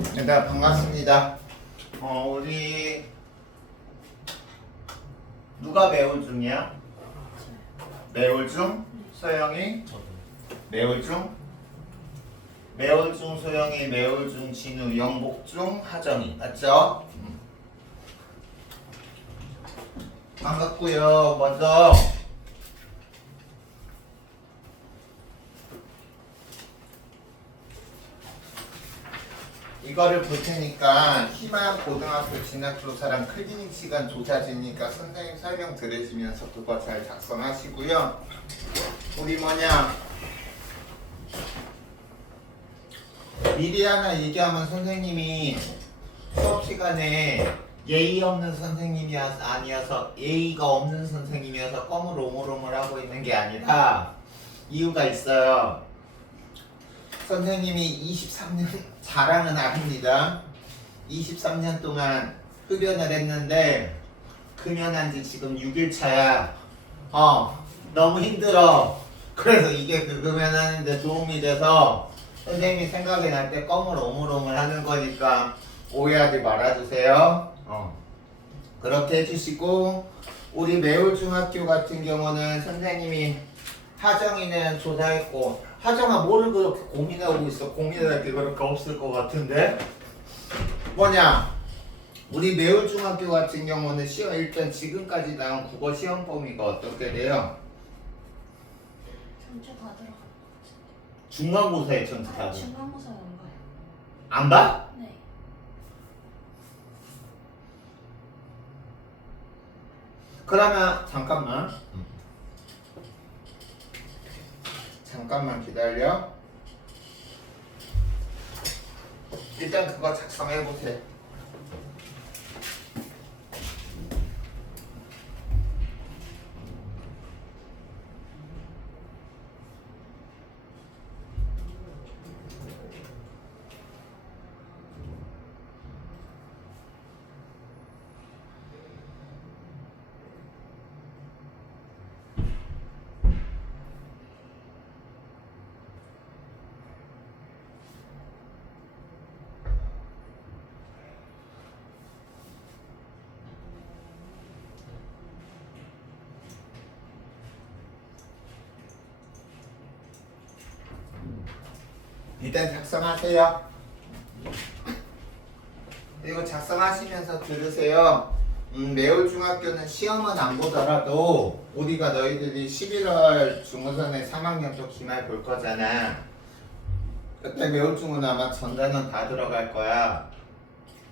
네, 반갑습니다. 우리 누가 매울 중이야? 매울 중? 소영이? 매울 중? 매울 중 소영이, 매울 중 진우, 영복 중 하정이. 맞죠? 반갑고요. 먼저 이거를 볼 테니까 희망 고등학교 진학조사랑 클리닉 시간 조사지니까 선생님 설명 들으시면서 그거 잘 작성하시고요. 우리 미리 하나 얘기하면 선생님이 수업 시간에 예의 없는 선생님이 아니어서 예의가 없는 선생님이어서 껌을 오물오물 하고 있는 게 아니라 이유가 있어요. 선생님이 23년 자랑은 아닙니다. 23년 동안 흡연을 했는데 금연한 지 지금 6일 차야. 너무 힘들어. 그래서 이게 그 금연하는데 도움이 돼서 선생님이 생각이 날 때 껌을 오물오물 하는 거니까 오해하지 말아주세요. 그렇게 해주시고, 우리 매울중학교 같은 경우는 선생님이 하정이는 조사했고, 하정아 뭐를 그렇게 고민하고 있어? 고민할 게 그렇게 없을 것 같은데? 우리 매울중학교 같은 경우는 시험 일단 지금까지 나온 국어 시험 범위가 어떻게 돼요? 전체 다 들어가. 중간고사에 전체 다 들어. 중간고사 안 봐요. 안 봐? 네. 그러면 잠깐만 기다려. 일단 그거 작성해 보세요. 일단 작성하세요. 그리고 작성하시면서 들으세요. 매울중학교는 시험은 안 보더라도 우리가 너희들이 11월 중고선에 3학년 또 기말 볼 거잖아. 그때 매울중은 아마 전단원 다 들어갈 거야.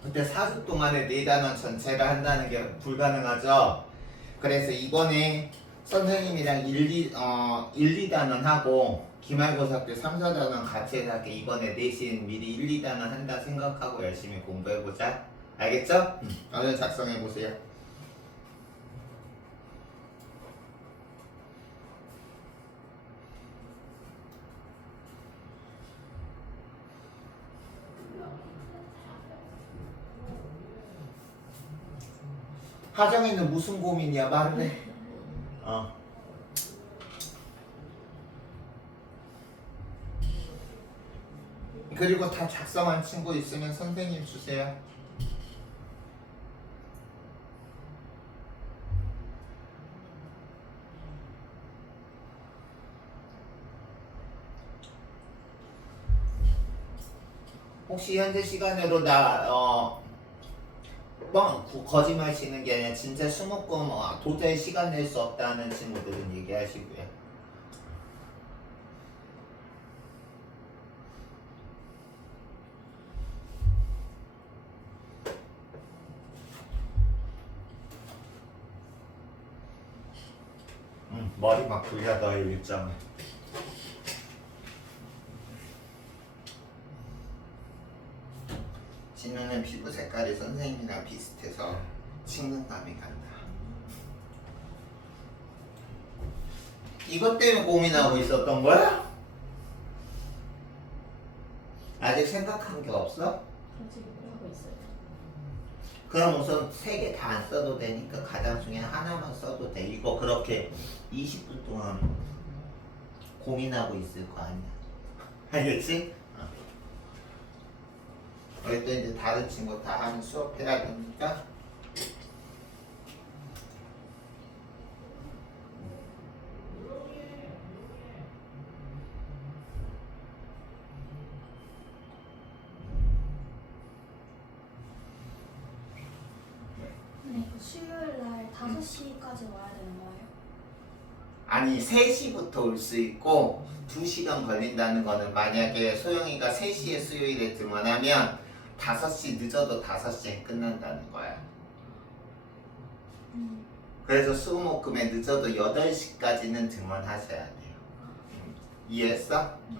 그때 4주 동안에 4단원 전체를 한다는 게 불가능하죠. 그래서 이번에 선생님이랑 1, 2단원 하고 기말고사 때 3, 4단원 같이 해서 이번에 내신 미리 1, 2단원 한다 생각하고 열심히 공부해보자. 알겠죠? 오늘 작성해보세요. 하정이는 무슨 고민이야? 말을 해. 그리고 다 작성한 친구 있으면 선생님 주세요. 혹시 현재 시간으로 거짓말 치는 게 아니라 진짜 수목금 도저히 시간 낼 수 없다는 친구들은 얘기하시고요. 머리 막 굴려 너의 일정을. 진우는 피부 색깔이 선생님이랑 비슷해서 친근감이 간다. 이것 때문에 고민하고 있었던 거야? 아직 생각한 게 없어? 아직 하고 있어요. 그럼 우선 3개 다 안 써도 되니까 가장 중에 하나만 써도 돼. 이거 그렇게 20분 동안 고민하고 있을 거 아니야. 알겠지? 여기 또 이제 다른 친구 다 하는 수업해야 되니까. 네, 그 수요일 날 5시까지 와야 되는 거예요? 아니 3시부터 올 수 있고 2시간 걸린다는 거는 만약에 소영이가 3시에 수요일에 등원하면 5시 늦어도 5시에 끝난다는 거야. 그래서 수목금에 늦어도 8시까지는 등원하셔야 돼요. 이해했어? 네.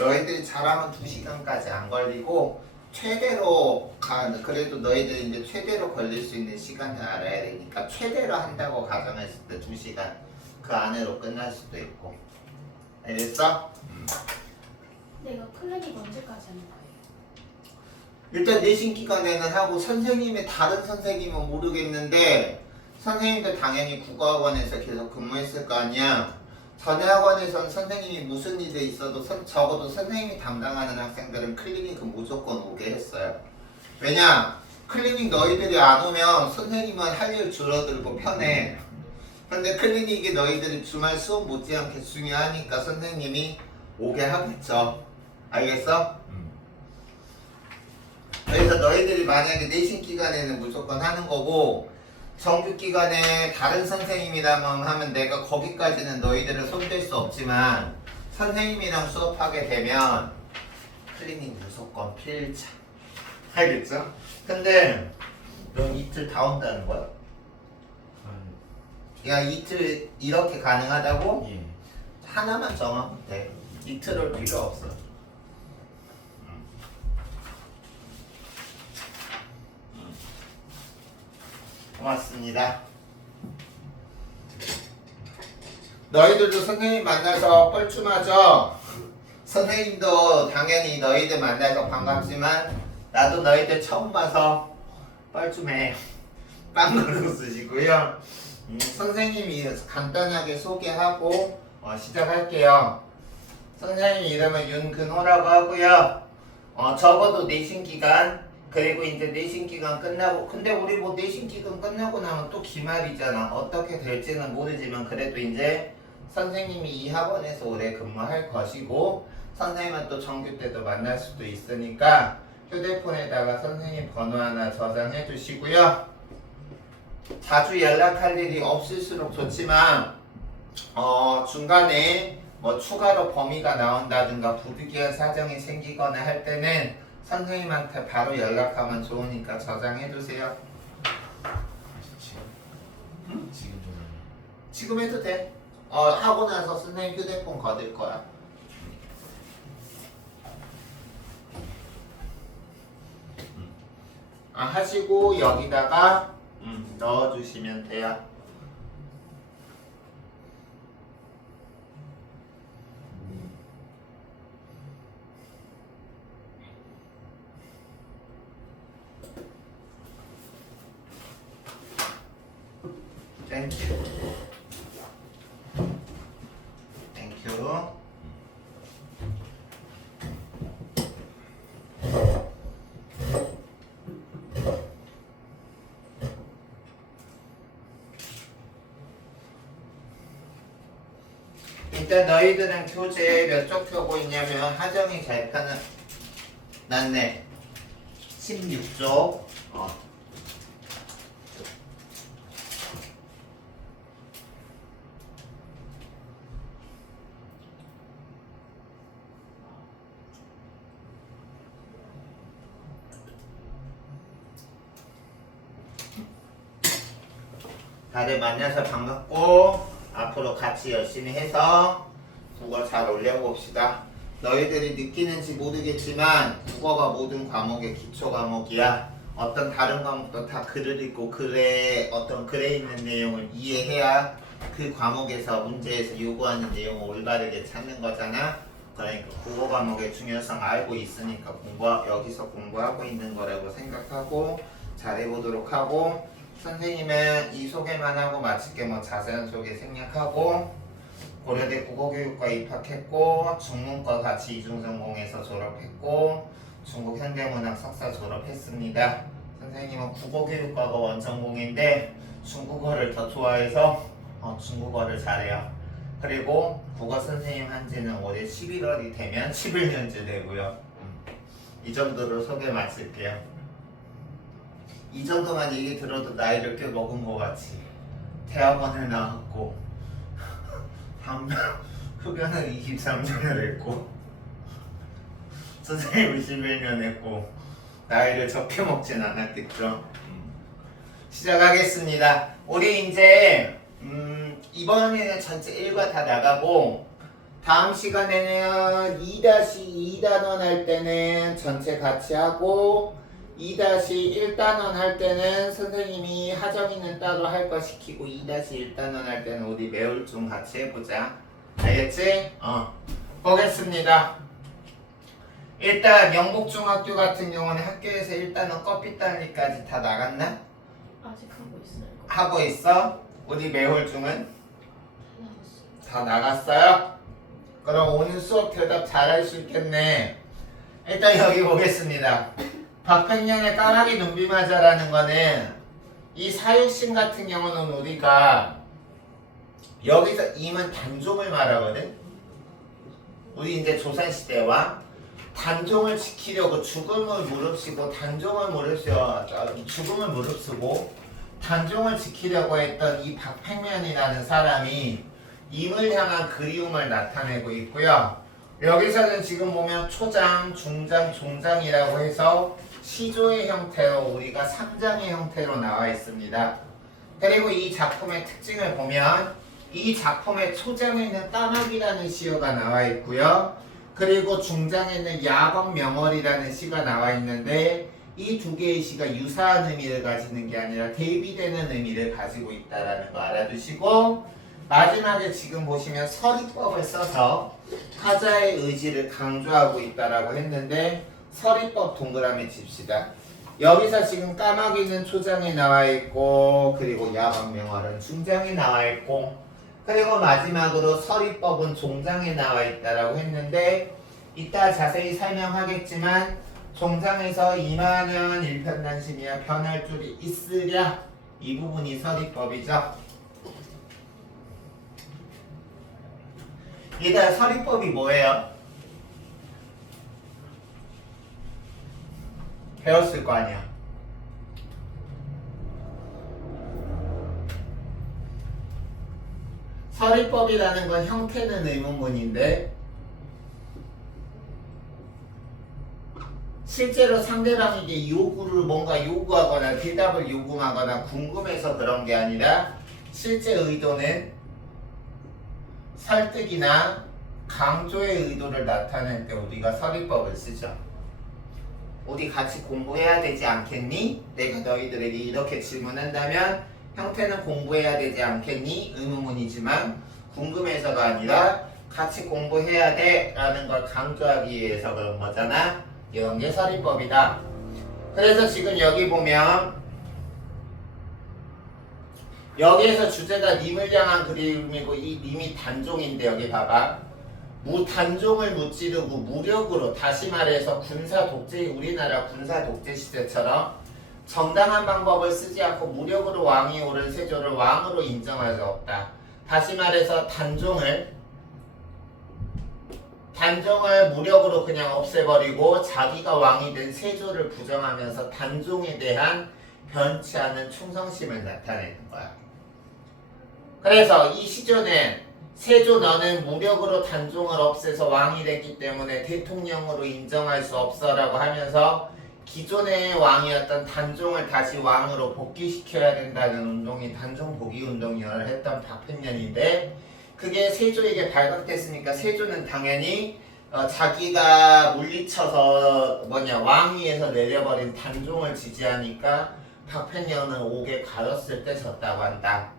너희들이 잘하면 2시간까지 안 걸리고 최대로 그래도 너희들 이제 최대로 걸릴 수 있는 시간을 알아야 되니까 최대로 한다고 가정했을 때 2시간 그 안으로 끝날 수도 있고. 알겠어? 근데 이거 클리닉 언제까지 하는 거예요? 일단 내신 기간에는 하고 선생님의 다른 선생님은 모르겠는데 선생님들 당연히 국어학원에서 계속 근무했을 거 아니야. 전에 학원에서는 선생님이 무슨 일이 있어도 적어도 선생님이 담당하는 학생들은 클리닉은 무조건 오게 했어요. 왜냐? 클리닉 너희들이 안 오면 선생님은 할 일 줄어들고 편해. 근데 클리닉이 너희들이 주말 수업 못지않게 중요하니까 선생님이 오게 하겠죠. 알겠어? 그래서 너희들이 만약에 내신 기간에는 무조건 하는 거고 정규 기간에 다른 선생님이라면 하면 내가 거기까지는 너희들을 손댈 수 없지만 선생님이랑 수업하게 되면 클리닉 무조건 필차. 알겠죠? 근데 넌 이틀 다 온다는 거야? 야 이틀 이렇게 가능하다고? 예. 하나만 정하면 돼. 이틀 올 필요 없어. 고맙습니다. 너희들도 선생님 만나서 뻘쭘하죠? 선생님도 당연히 너희들 만나서 반갑지만 나도 너희들 처음 봐서 뻘쭘해. 빵그로 쓰시고요. 선생님이 간단하게 소개하고 시작할게요. 선생님 이름은 윤근호라고 하고요. 적어도 내신 기간 그리고 이제 내신 기간 끝나고 근데 우리 뭐 내신 기간 끝나고 나면 또 기말이잖아. 어떻게 될지는 모르지만 그래도 이제 선생님이 이 학원에서 오래 근무할 것이고 선생님은 또 정규 때도 만날 수도 있으니까 휴대폰에다가 선생님 번호 하나 저장해 주시고요. 자주 연락할 일이 없을수록 좋지만 중간에 뭐 추가로 범위가 나온다든가 부득이한 사정이 생기거나 할 때는 선생님한테 바로 연락하면 좋으니까 저장해 두세요. 지금 지금 좀 지금 해도 돼. 하고 나서 선생님 휴대폰 거둘 거야. 하시고 여기다가 넣어주시면 돼요. 땡큐. 땡큐. 일단 너희들은 교재 몇 쪽 펴고 있냐면 하정이 잘 펴놨네. 16쪽. 다들 만나서 반갑고 앞으로 같이 열심히 해서 국어 잘 올려봅시다. 너희들이 느끼는지 모르겠지만 국어가 모든 과목의 기초 과목이야. 어떤 다른 과목도 다 글을 읽고 글에 있는 내용을 이해해야 그 과목에서 문제에서 요구하는 내용을 올바르게 찾는 거잖아. 그러니까 국어 과목의 중요성 알고 있으니까 여기서 공부하고 있는 거라고 생각하고 잘해보도록 하고 선생님은 이 소개만 하고 마칠게 뭐 자세한 소개 생략하고 고려대 국어교육과 입학했고 중문과 같이 이중전공해서 졸업했고 중국 현대문학 석사 졸업했습니다. 선생님은 국어교육과가 원전공인데 중국어를 더 좋아해서 중국어를 잘해요. 그리고 국어 선생님 한지는 올해 11월이 되면 11년째 되고요. 이 정도로 소개 마칠게요. 이 정도만 얘기 들어도 나이를 꽤 먹은 것 같이. 대학원을 나왔고 흡연을 23년을 했고 선생님을 11년 했고 나이를 적게 먹진 않았겠죠. 시작하겠습니다. 우리 이제 이번에는 전체 1과 다 나가고 다음 시간에는 2-2단원 할 때는 전체 같이 하고 2-1단원 할 때는 선생님이 하정이는 따로 할 거 시키고 2-1단원 할 때는 우리 매울중 같이 해보자. 알겠지? 보겠습니다. 일단 영복중학교 같은 경우는 학교에서 일단은 껍빗달리까지 다 나갔나? 아직 하고 있어요. 하고 있어? 우리 매울중은? 나왔어요. 다 나갔어요? 그럼 오늘 수업 대답 잘할 수 있겠네. 일단 여기 보겠습니다. 박팽년의 까마귀 눈비맞아라는 거는 이 사육신 같은 경우는 우리가 여기서 임은 단종을 말하거든. 우리 이제 조선시대와 단종을 지키려고 죽음을 무릅쓰고 죽음을 무릅쓰고 단종을 지키려고 했던 이 박팽년이라는 사람이 임을 향한 그리움을 나타내고 있고요. 여기서는 지금 보면 초장, 중장, 종장이라고 해서 시조의 형태로 우리가 3장의 형태로 나와 있습니다. 그리고 이 작품의 특징을 보면 이 작품의 초장에는 까마귀라는 시어가 나와 있고요. 그리고 중장에는 야광명월이라는 시가 나와 있는데 이 두 개의 시가 유사한 의미를 가지는 게 아니라 대비되는 의미를 가지고 있다는 거 알아두시고 마지막에 지금 보시면 서리법을 써서 타자의 의지를 강조하고 있다라고 했는데 서리법 동그라미 칩시다. 여기서 지금 까마귀는 초장에 나와 있고 그리고 야광명월은 중장에 나와 있고 그리고 마지막으로 서리법은 종장에 나와 있다라고 했는데 이따 자세히 설명하겠지만 종장에서 이만한 일편단심이야 변할 줄이 있으랴 이 부분이 서리법이죠. 얘들아 서리법이 뭐예요? 배웠을 거 아니야. 서리법이라는 건 형태는 의문문인데 실제로 상대방에게 뭔가 요구하거나 대답을 요구하거나 궁금해서 그런 게 아니라 실제 의도는 설득이나 강조의 의도를 나타낼 때 우리가 서리법을 쓰죠. 우리 같이 공부해야 되지 않겠니? 내가 너희들에게 이렇게 질문한다면 형태는 공부해야 되지 않겠니? 의문문이지만 궁금해서가 아니라 같이 공부해야 돼 라는 걸 강조하기 위해서 그런 거잖아. 이런 게 서리법이다. 그래서 지금 여기 보면 여기에서 주제가 님을 향한 그림이고 이 님이 단종인데 여기 봐봐. 단종을 무찌르고 무력으로 다시 말해서 군사 독재 우리나라 군사 독재 시대처럼 정당한 방법을 쓰지 않고 무력으로 왕이 오른 세조를 왕으로 인정할 수 없다. 다시 말해서 단종을 무력으로 그냥 없애버리고 자기가 왕이 된 세조를 부정하면서 단종에 대한 변치 않은 충성심을 나타내는 거야. 그래서 이 시조는 세조 너는 무력으로 단종을 없애서 왕이 됐기 때문에 대통령으로 인정할 수 없어라고 하면서 기존의 왕이었던 단종을 다시 왕으로 복귀시켜야 된다는 운동이 단종 복귀 운동을 했던 박팽년인데 그게 세조에게 발각됐으니까 세조는 당연히 자기가 물리쳐서 왕위에서 내려버린 단종을 지지하니까 박팽년은 옥에 가뒀을 때 졌다고 한다.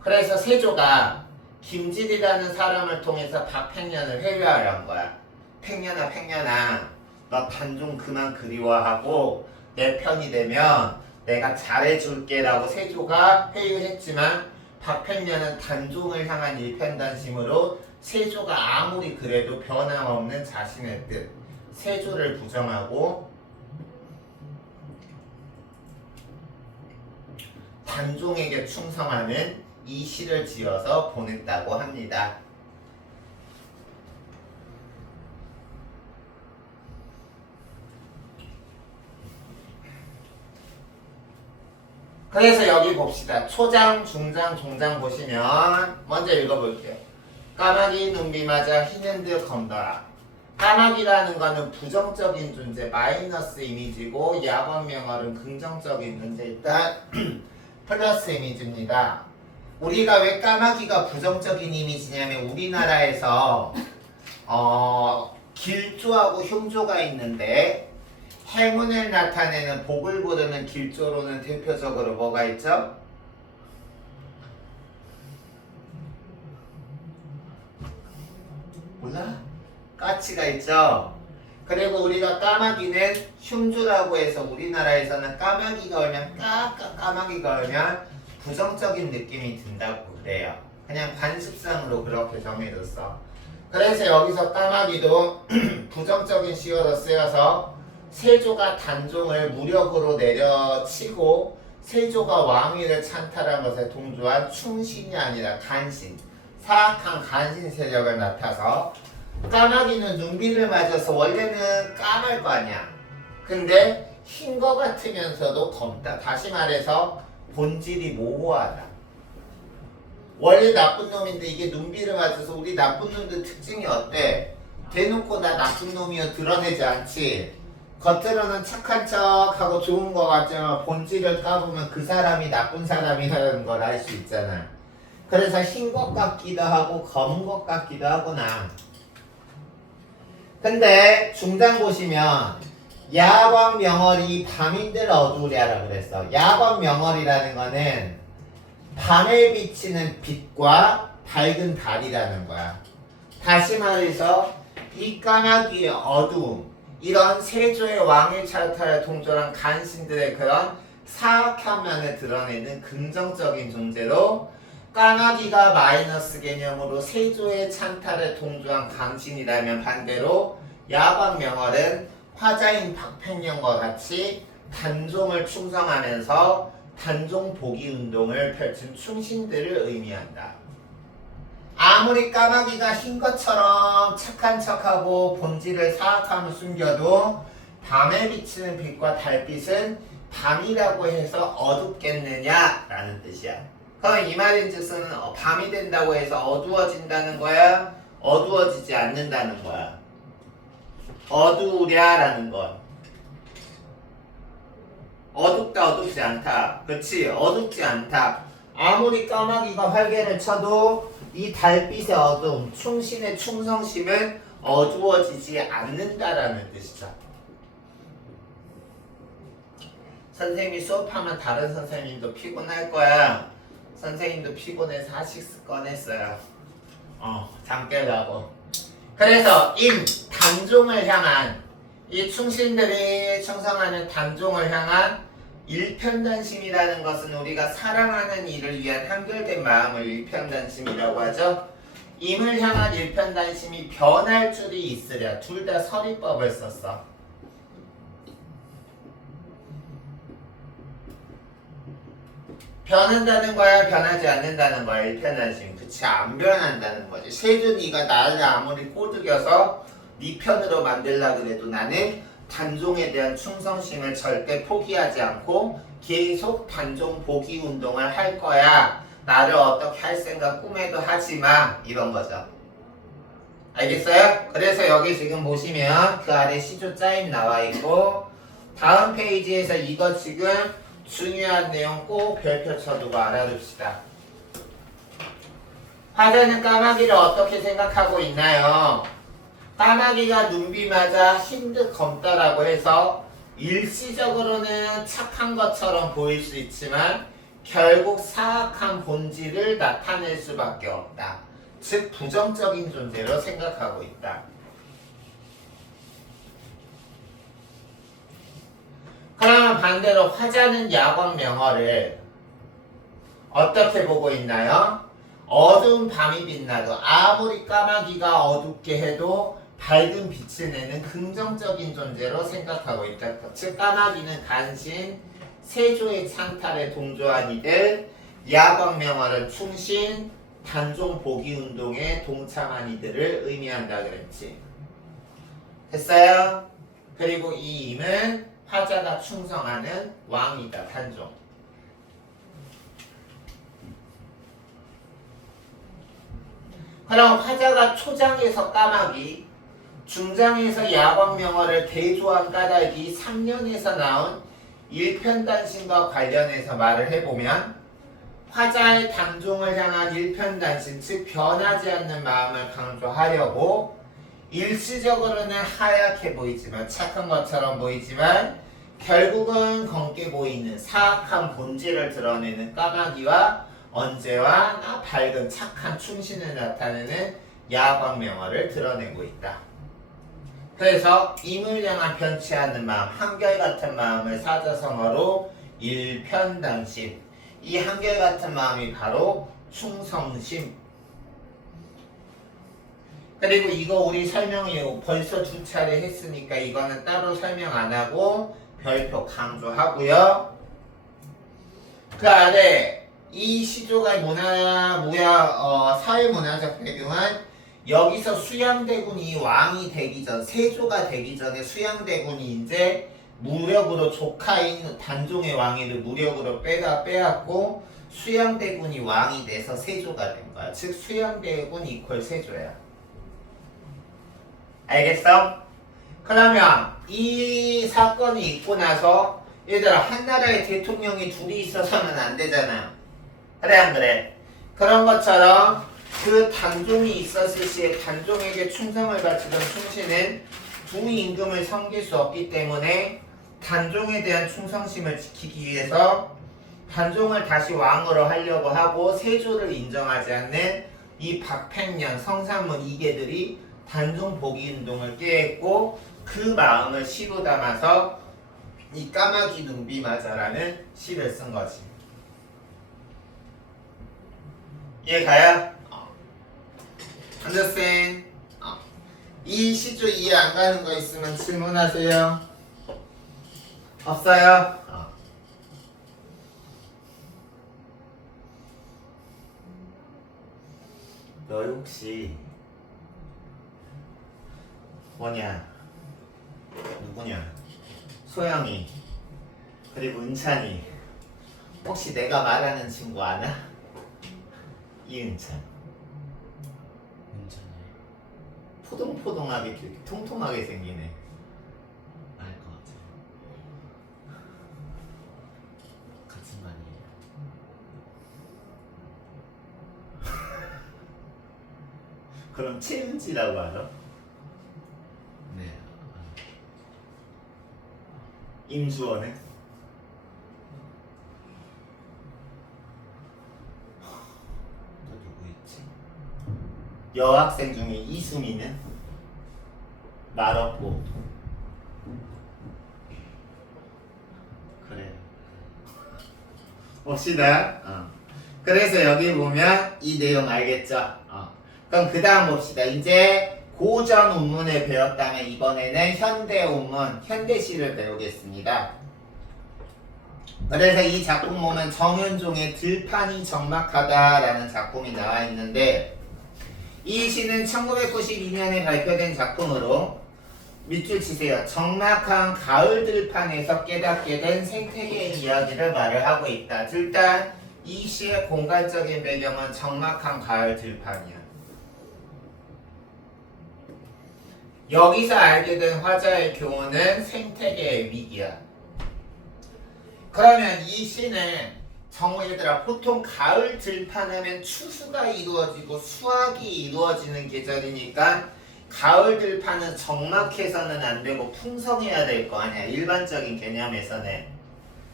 그래서 세조가 김질이라는 사람을 통해서 박팽년을 회유하려 한 거야. 팽년아 너 단종 그만 그리워하고 내 편이 되면 내가 잘해줄게 라고 세조가 회유했지만 박팽년은 단종을 향한 일편단심으로 세조가 아무리 그래도 변함없는 자신의 뜻 세조를 부정하고 단종에게 충성하는 이 시를 지어서 보냈다고 합니다. 그래서 여기 봅시다. 초장, 중장, 종장 보시면 먼저 읽어볼게요. 까마귀 눈비 맞아 흰핸드 건더라. 까마귀라는 거는 부정적인 존재, 마이너스 이미지고 야광명월은 긍정적인 존재. 일단 플러스 이미지입니다. 우리가 왜 까마귀가 부정적인 이미지냐면 우리나라에서 길조하고 흉조가 있는데 행운을 나타내는 복을 부르는 길조로는 대표적으로 뭐가 있죠? 몰라? 까치가 있죠? 그리고 우리가 까마귀는 흉조라고 해서 우리나라에서는 까마귀가 오면 까마귀가 오면 부정적인 느낌이 든다고 그래요. 그냥 관습상으로 그렇게 정해졌어. 그래서 여기서 까마귀도 부정적인 시어로 쓰여서 세조가 단종을 무력으로 내려치고 세조가 왕위를 찬탈한 것에 동조한 충신이 아니라 간신, 사악한 간신 세력을 나타서 까마귀는 눈비를 맞아서 원래는 까말 거 아니야. 근데 흰 거 같으면서도 검다. 다시 말해서 본질이 모호하다. 원래 나쁜 놈인데 이게 눈비를 맞아서 우리 나쁜 놈들 특징이 어때? 대놓고 나 나쁜 놈이여 드러내지 않지. 겉으로는 착한 척하고 좋은 거 같지만 본질을 까보면 그 사람이 나쁜 사람이라는 걸 알 수 있잖아. 그래서 흰 것 같기도 하고 검은 것 같기도 하구나. 근데 중장 보시면 야광명월이 밤인들 어두우랴라 그랬어. 야광명월이라는 거는 밤에 비치는 빛과 밝은 달이라는 거야. 다시 말해서 이 까마귀의 어두움, 이런 세조의 왕위 찬탈에 동조한 간신들의 그런 사악한 면을 드러내는 긍정적인 존재로 까마귀가 마이너스 개념으로 세조의 찬탈에 동조한 간신이라면 반대로 야광명월은 화자인 박팽년과 같이 단종을 충성하면서 단종 복위 운동을 펼친 충신들을 의미한다. 아무리 까마귀가 흰 것처럼 착한 척하고 본질을 사악함을 숨겨도 밤에 비치는 빛과 달빛은 밤이라고 해서 어둡겠느냐라는 뜻이야. 그럼 이 말인즉슨 밤이 된다고 해서 어두워진다는 거야? 어두워지지 않는다는 거야. 어두우랴라는 건 어둡다 어둡지 않다. 그렇지? 어둡지 않다. 아무리 까마귀가 활개를 쳐도 이 달빛의 어두움, 충신의 충성심은 어두워지지 않는다라는 뜻이죠. 선생님이 수업하면 다른 선생님도 피곤할 거야. 선생님도 피곤해서 하식스 꺼냈어요. 잠 깨려고. 그래서 단종을 향한 이 충신들이 충성하는 단종을 향한 일편단심이라는 것은 우리가 사랑하는 이를 위한 한결된 마음을 일편단심이라고 하죠. 임을 향한 일편단심이 변할 줄이 있으랴. 둘 다 서리법을 썼어. 변한다는 거야, 변하지 않는다는 거야, 일편단심. 그치, 안 변한다는 거지. 세준이가 나를 아무리 꼬드겨서 네 편으로 만들려고 그래도 나는 단종에 대한 충성심을 절대 포기하지 않고 계속 단종 복위 운동을 할 거야. 나를 어떻게 할 생각 꿈에도 하지 마. 이런 거죠. 알겠어요? 그래서 여기 지금 보시면 그 아래 시조 짜임 나와 있고 다음 페이지에서 이거 지금 중요한 내용 꼭 별표 쳐두고 알아둡시다. 화자는 까마귀를 어떻게 생각하고 있나요? 까마귀가 눈비 맞아 흰 듯 검다라고 해서 일시적으로는 착한 것처럼 보일 수 있지만 결국 사악한 본질을 나타낼 수밖에 없다. 즉 부정적인 존재로 생각하고 있다. 그러면 반대로 화자는 야광명월을 어떻게 보고 있나요? 어두운 밤이 빛나도 아무리 까마귀가 어둡게 해도 밝은 빛을 내는 긍정적인 존재로 생각하고 있다. 즉 까마귀는 간신, 세조의 창탈에 동조한 이들, 야광명월은 충신, 단종 보기 운동에 동참한 이들을 의미한다 그랬지. 됐어요? 그리고 이 임은 화자가 충성하는 왕이다. 단종. 그럼 화자가 초장에서 까마귀, 중장에서 야광명월을 대조한 까닭이 3년에서 나온 일편단심과 관련해서 말을 해보면 화자의 단종을 향한 일편단심, 즉 변하지 않는 마음을 강조하려고 일시적으로는 하얗게 보이지만 착한 것처럼 보이지만 결국은 검게 보이는 사악한 본질을 드러내는 까마귀와 언제와 밝은 착한 충신을 나타내는 야광명월을 드러내고 있다. 그래서 임을 향한 변치 않는 마음, 한결같은 마음을 사자성어로 일편단심. 이 한결같은 마음이 바로 충성심. 그리고 이거 우리 설명이 벌써 2차례 했으니까 이거는 따로 설명 안 하고 별표 강조하고요. 그 아래 이 시조가 사회문화적 배경은 여기서 수양대군이 왕이 되기 전, 세조가 되기 전에 수양대군이 이제 무력으로 조카인 단종의 왕위를 무력으로 빼앗고 수양대군이 왕이 돼서 세조가 된 거야. 즉 수양대군 이퀄 세조야. 알겠어? 그러면 이 사건이 있고 나서 얘들아 한나라에 대통령이 둘이 있어서는 안 되잖아. 그래 안 그래? 그런 것처럼 그 단종이 있었을 시에 단종에게 충성을 바치던 충신은 두 임금을 섬길 수 없기 때문에 단종에 대한 충성심을 지키기 위해서 단종을 다시 왕으로 하려고 하고 세조를 인정하지 않는 이 박팽년, 성삼문 이계들이 단종 복위 운동을 깨했고 그 마음을 시로 담아서 이 까마귀 눈비마자라는 시를 쓴 거지. 이해가요? understand? 이 시조 이해 안 가는 거 있으면 질문하세요. 없어요? 너 혹시 뭐냐? 누구냐? 소영이 그리고 은찬이 혹시 내가 말하는 친구 아나? 이은찬. 은찬이 포동포동하게 이렇게 통통하게 생기네. 알 것 같아요. 같은 반이에요. 그럼 최은지라고 알아? 네. 임주원은? 또 누구 있지? 여학생 중에 이수미는? 말없고. 그래요. 봅시다. 그래서 여기 보면 이 내용 알겠죠? 그럼 그 다음 봅시다. 이제 고전 운문을 배웠다면 이번에는 현대 운문, 현대시를 배우겠습니다. 그래서 이 작품 보면 정윤종의 들판이 적막하다라는 작품이 나와 있는데 이 시는 1992년에 발표된 작품으로 밑줄 치세요. 적막한 가을 들판에서 깨닫게 된 생태계의 이야기를 말을 하고 있다. 일단 이 시의 공간적인 배경은 적막한 가을 들판이야. 여기서 알게 된 화자의 교훈은 생태계의 위기야. 그러면 이 시는 얘들아 보통 가을 들판하면 추수가 이루어지고 수확이 이루어지는 계절이니까 가을 들판은 적막해서는 안 되고 풍성해야 될 거 아니야. 일반적인 개념에서는.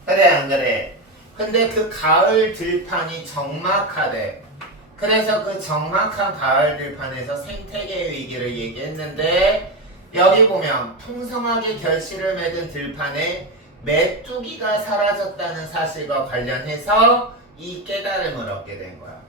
그래 안 그래? 근데 그 가을 들판이 적막하대. 그래서 그 적막한 가을 들판에서 생태계의 위기를 얘기했는데 여기 보면 풍성하게 결실을 맺은 들판에 메뚜기가 사라졌다는 사실과 관련해서 이 깨달음을 얻게 된 거야.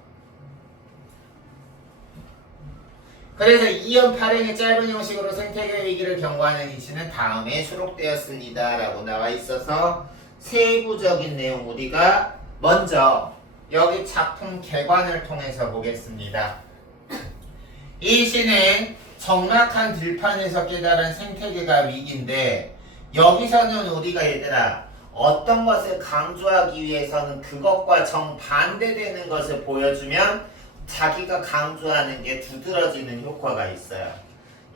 그래서 2연 8행의 짧은 형식으로 생태계 위기를 경고하는 이치는 다음에 수록되었습니다 라고 나와 있어서 세부적인 내용 우리가 먼저 여기 작품 개관을 통해서 보겠습니다. 이 시는 적막한 들판에서 깨달은 생태계가 위기인데 여기서는 우리가 얘들아 어떤 것을 강조하기 위해서는 그것과 정반대되는 것을 보여주면 자기가 강조하는 게 두드러지는 효과가 있어요.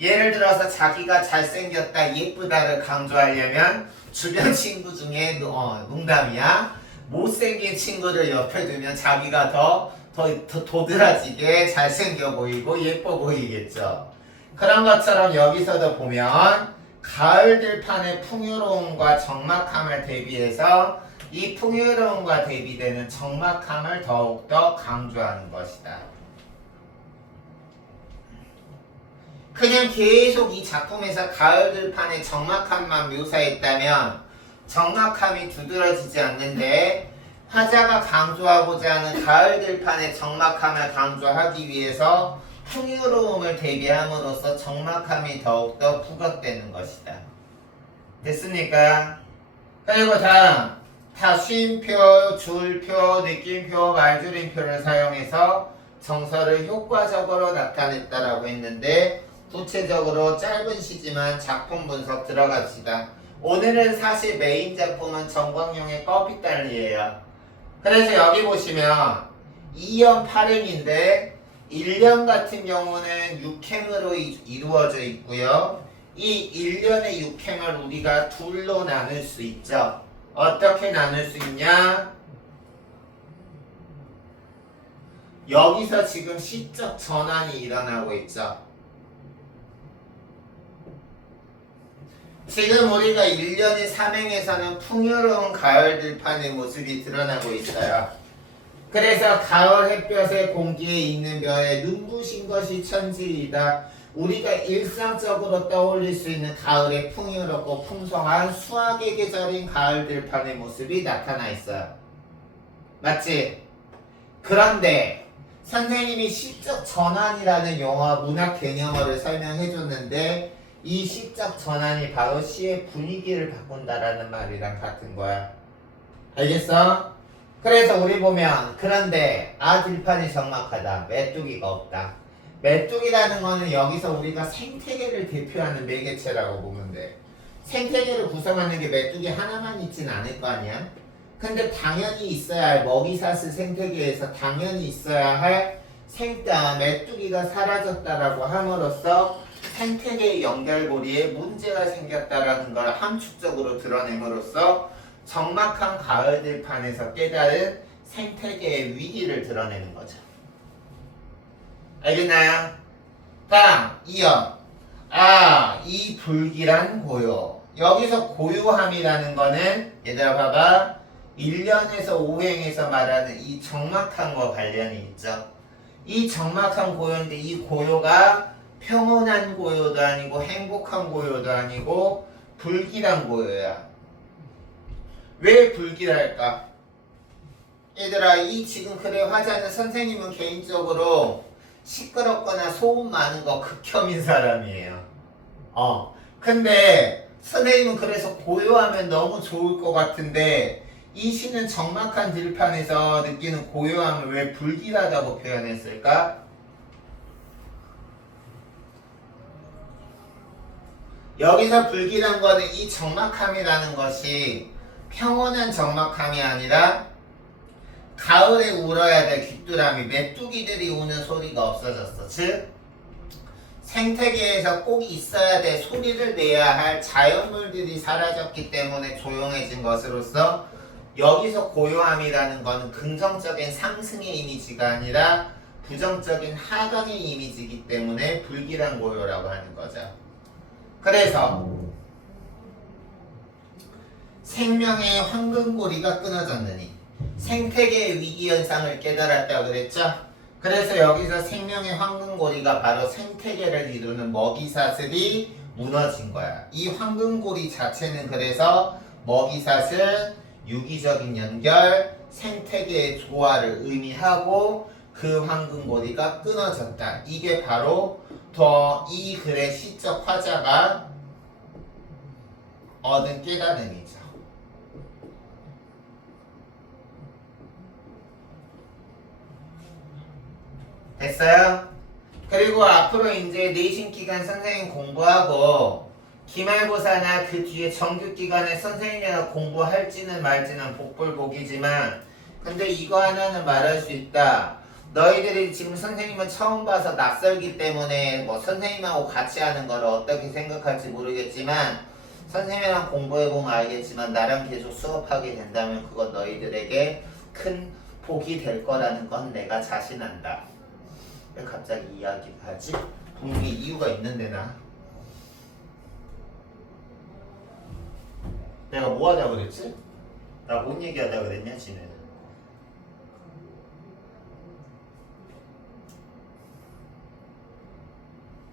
예를 들어서 자기가 잘생겼다 예쁘다를 강조하려면 주변 친구 중에 농담이야 못생긴 친구를 옆에 두면 자기가 더 도드라지게 잘생겨 보이고 예뻐 보이겠죠. 그런 것처럼 여기서도 보면 가을 들판의 풍요로움과 적막함을 대비해서 이 풍요로움과 대비되는 적막함을 더욱더 강조하는 것이다. 그냥 계속 이 작품에서 가을 들판의 적막함만 묘사했다면 적막함이 두드러지지 않는데 화자가 강조하고자 하는 가을 들판의 적막함을 강조하기 위해서 풍요로움을 대비함으로써 적막함이 더욱더 부각되는 것이다. 됐습니까? 그리고 다음 다 쉼표, 줄표, 느낌표, 말줄임표를 사용해서 정서를 효과적으로 나타냈다라고 했는데 구체적으로 짧은 시지만 작품 분석 들어갑시다. 오늘은 사실 메인 작품은 정광용의 꺼피딸리예요. 그래서 여기 보시면 2연 8행인데 1년 같은 경우는 6행으로 이루어져 있고요. 이 1년의 6행을 우리가 둘로 나눌 수 있죠. 어떻게 나눌 수 있냐? 여기서 지금 시적 전환이 일어나고 있죠. 지금 우리가 1년의 3행에서는 풍요로운 가을 들판의 모습이 드러나고 있어요. 그래서 가을 햇볕에 공기에 있는 벼에 눈부신 것이 천지이다. 우리가 일상적으로 떠올릴 수 있는 가을의 풍요롭고 풍성한 수확의 계절인 가을 들판의 모습이 나타나 있어요. 맞지? 그런데 선생님이 시적 전환이라는 영화 문학 개념어를 설명해 줬는데 이 시적 전환이 바로 시의 분위기를 바꾼다라는 말이랑 같은 거야. 알겠어? 그래서 우리 보면 그런데 들판이 적막하다. 메뚜기가 없다. 메뚜기라는 거는 여기서 우리가 생태계를 대표하는 매개체라고 보면 돼. 생태계를 구성하는 게 메뚜기 하나만 있진 않을 거 아니야? 근데 당연히 있어야 할 먹이사슬 생태계에서 당연히 있어야 할 메뚜기가 사라졌다라고 함으로써 생태계의 연결고리에 문제가 생겼다라는 걸 함축적으로 드러냄으로써 적막한 가을 들판에서 깨달은 생태계의 위기를 드러내는 거죠. 알겠나요? 다음 2연 이 불길한 고요. 여기서 고요함이라는 거는 얘들아 봐봐 1년에서 5행에서 말하는 이 적막함과 관련이 있죠. 이 적막한 고요인데 이 고요가 평온한 고요도 아니고 행복한 고요도 아니고 불길한 고요야. 왜 불길할까? 얘들아 이 지금 글의 화자는 선생님은 개인적으로 시끄럽거나 소음 많은 거 극혐인 사람이에요. 근데 선생님은 그래서 고요하면 너무 좋을 것 같은데 이 시는 적막한 들판에서 느끼는 고요함을 왜 불길하다고 표현했을까? 여기서 불길한 거는 이 적막함이라는 것이 평온한 적막함이 아니라 가을에 울어야 될 귀뚜라미, 메뚜기들이 우는 소리가 없어졌어. 즉 생태계에서 꼭 있어야 될 소리를 내야 할 자연물들이 사라졌기 때문에 조용해진 것으로서 여기서 고요함이라는 것은 긍정적인 상승의 이미지가 아니라 부정적인 하강의 이미지이기 때문에 불길한 고요라고 하는 거죠. 그래서 생명의 황금고리가 끊어졌느니 생태계의 위기현상을 깨달았다고 그랬죠? 그래서 여기서 생명의 황금고리가 바로 생태계를 이루는 먹이사슬이 무너진 거야. 이 황금고리 자체는 그래서 먹이사슬, 유기적인 연결, 생태계의 조화를 의미하고 그 황금고리가 끊어졌다. 이게 바로 이 글의 시적 화자가 얻은 깨달음이죠. 됐어요? 그리고 앞으로 이제 내신 기간 선생님 공부하고 기말고사나 그 뒤에 정규 기간에 선생님이랑 공부할지는 말지는 복불복이지만 근데 이거 하나는 말할 수 있다. 너희들이 지금 선생님은 처음 봐서 낯설기 때문에 뭐 선생님하고 같이 하는 걸 어떻게 생각할지 모르겠지만 선생님이랑 공부해보면 알겠지만 나랑 계속 수업하게 된다면 그건 너희들에게 큰 복이 될 거라는 건 내가 자신한다. 왜 갑자기 이야기를 하지? 분명히 이유가 있는데 내가 뭐 하자 그랬지? 나 뭔 얘기하자 그랬냐 지는?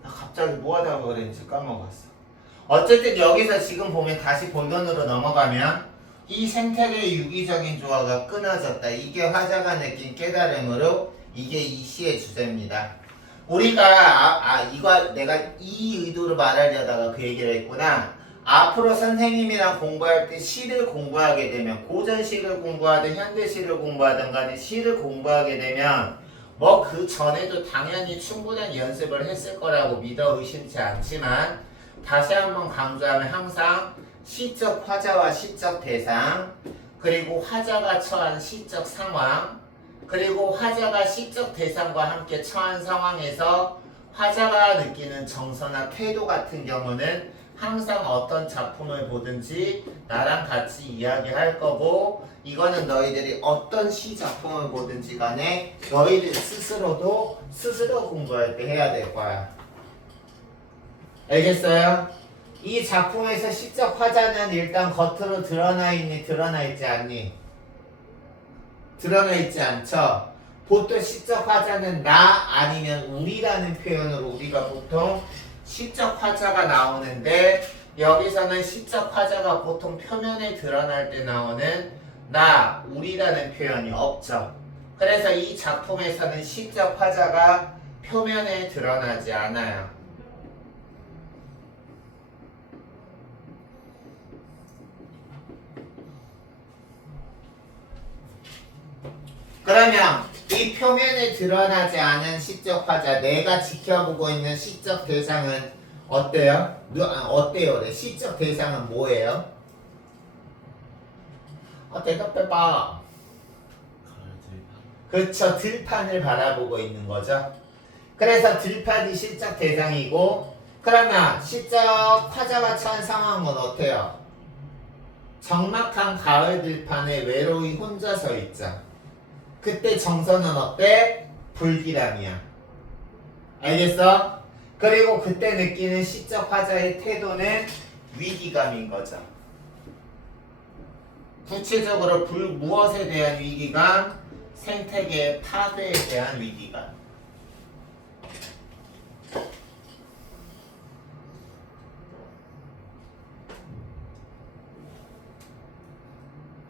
나 갑자기 뭐 하자고 그랬는지 까먹었어. 어쨌든 여기서 지금 보면 다시 본론으로 넘어가면 이 생태계의 유기적인 조화가 끊어졌다. 이게 화자가 느낀 깨달음으로 이게 이 시의 주제입니다. 우리가 이거 내가 이 의도로 말하려다가 그 얘기를 했구나. 앞으로 선생님이랑 공부할 때 시를 공부하게 되면 고전 시를 공부하든 현대 시를 공부하든 간에 시를 공부하게 되면 뭐 그 전에도 당연히 충분한 연습을 했을 거라고 믿어 의심치 않지만 다시 한번 강조하면 항상 시적 화자와 시적 대상 그리고 화자가 처한 시적 상황 그리고 화자가 시적 대상과 함께 처한 상황에서 화자가 느끼는 정서나 태도 같은 경우는 항상 어떤 작품을 보든지 나랑 같이 이야기할 거고 이거는 너희들이 어떤 시 작품을 보든지 간에 너희들 스스로 공부할 때 해야 될 거야. 알겠어요? 이 작품에서 시적 화자는 일단 겉으로 드러나 있니? 드러나 있지 않니? 드러나 있지 않죠? 보통 시적 화자는 나 아니면 우리라는 표현으로 우리가 보통 시적 화자가 나오는데 여기서는 시적 화자가 보통 표면에 드러날 때 나오는 나, 우리라는 표현이 없죠. 그래서 이 작품에서는 시적 화자가 표면에 드러나지 않아요. 그러면 이 표면에 드러나지 않은 시적 화자, 내가 지켜보고 있는 시적 대상은 어때요? 어때요? 네, 시적 대상은 뭐예요? 대답해봐. 그렇죠. 들판을 바라보고 있는 거죠. 그래서 들판이 시적 대상이고 그러면 시적 화자가 처한 상황은 어때요? 적막한 가을 들판에 외로이 혼자 서 있죠. 그때 정서는 어때? 불길함이야. 알겠어? 그리고 그때 느끼는 시적 화자의 태도는 위기감인 거죠. 구체적으로 무엇에 대한 위기감? 생태계의 파괴에 대한 위기감.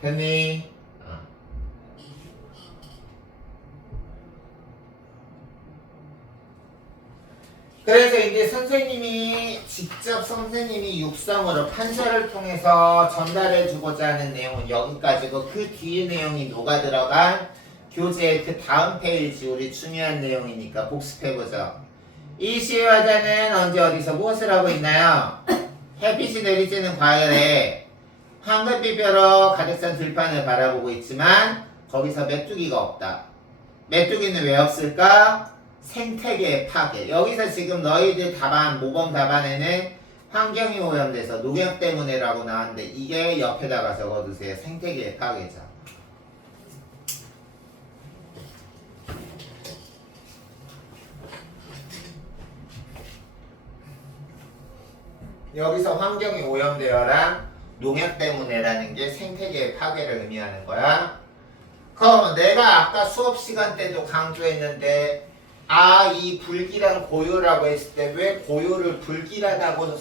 됐니? 그래서 이제 선생님이 육성으로 판서를 통해서 전달해주고자 하는 내용은 여기까지고 그 뒤에 내용이 녹아 들어간 교재 그 다음 페이지 우리 중요한 내용이니까 복습해보죠. 이 시의 화자는 언제 어디서 무엇을 하고 있나요? 햇빛이 내리쬐는 과열에 황금빛으로 가득 찬 들판을 바라보고 있지만 거기서 메뚜기가 없다. 메뚜기는 왜 없을까? 생태계의 파괴. 여기서 지금 너희들 답안, 모범 답안에는 환경이 오염돼서 농약 때문에라고 나왔는데 이게 옆에다가 적어두세요. 생태계의 파괴죠. 여기서 환경이 오염되어라 농약 때문에라는 게 생태계의 파괴를 의미하는 거야. 그럼 내가 아까 수업 시간 때도 강조했는데 이 불길한 고요라고 했을 때 왜 고요를 불길하다고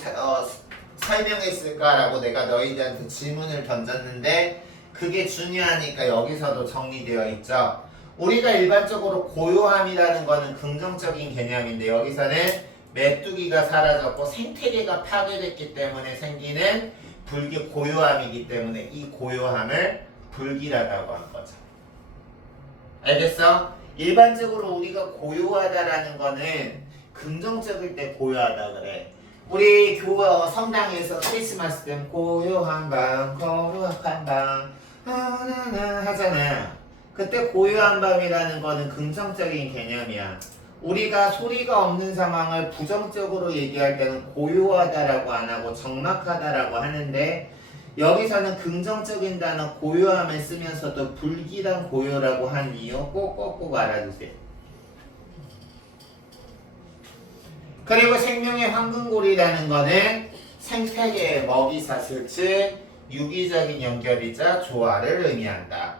설명했을까라고 내가 너희들한테 질문을 던졌는데 그게 중요하니까 여기서도 정리되어 있죠. 우리가 일반적으로 고요함이라는 거는 긍정적인 개념인데 여기서는 메뚜기가 사라졌고 생태계가 파괴됐기 때문에 생기는 고요함이기 때문에 이 고요함을 불길하다고 한 거죠. 알겠어? 일반적으로 우리가 고요하다라는 거는 긍정적일 때 고요하다 그래. 우리 성당에서 크리스마스 때 고요한 밤 거룩한 밤 하잖아. 그때 고요한 밤이라는 거는 긍정적인 개념이야. 우리가 소리가 없는 상황을 부정적으로 얘기할 때는 고요하다라고 안 하고 적막하다라고 하는데 여기서는 긍정적인 단어 고요함을 쓰면서도 불길한 고요라고 한 이유 꼭꼭꼭 알아두세요. 그리고 생명의 황금고리라는 거는 생태계의 먹이사슬 즉 유기적인 연결이자 조화를 의미한다.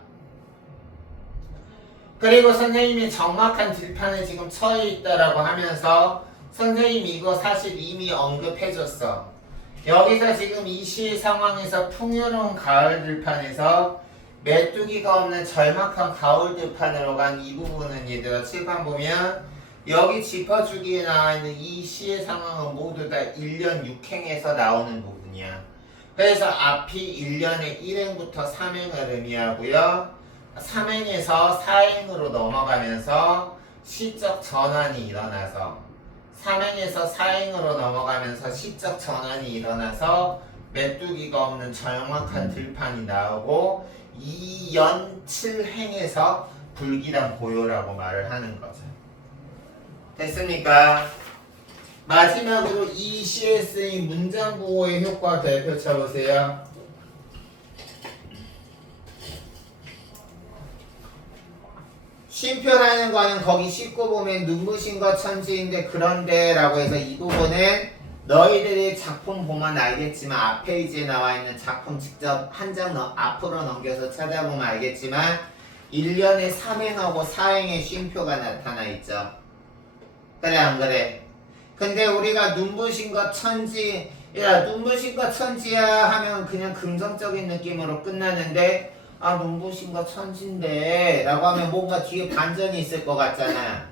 그리고 선생님이 적막한 들판에 지금 처해 있다라고 하면서 선생님이 이거 사실 이미 언급해줬어. 여기서 지금 이 시 상황에서 풍요로운 가을 들판에서 메뚜기가 없는 절막한 가을 들판으로 간 이 부분은 얘들아 칠판 보면 여기 짚어주기에 나와 있는 이 시의 상황은 모두 다 1년 6행에서 나오는 부분이야. 그래서 앞이 1년의 1행부터 3행을 의미하고요. 3행에서 4행으로 넘어가면서 시적 전환이 일어나서 3행에서 4행으로 넘어가면서 시적 전환이 일어나서 메뚜기가 없는 정확한 들판이 나오고 2연 7행에서 불길한 고요라고 말을 하는 거죠. 됐습니까? 마지막으로 이 시에 쓰인 문장 구호의 효과 펼쳐보세요. 쉼표라는 거는 거기 씻고 보면 눈부신 것 천지인데 그런데 라고 해서 이 부분은 너희들이 작품 보면 알겠지만 앞 페이지에 나와 있는 작품 직접 한 장 앞으로 넘겨서 찾아보면 알겠지만 1년에 3행하고 4행의 쉼표가 나타나 있죠. 그래 안 그래? 근데 우리가 눈부신 것 천지 야 눈부신 것 천지야 하면 그냥 긍정적인 느낌으로 끝나는데 아 눈부신 것 천지인데 라고 하면 뭔가 뒤에 반전이 있을 것 같잖아.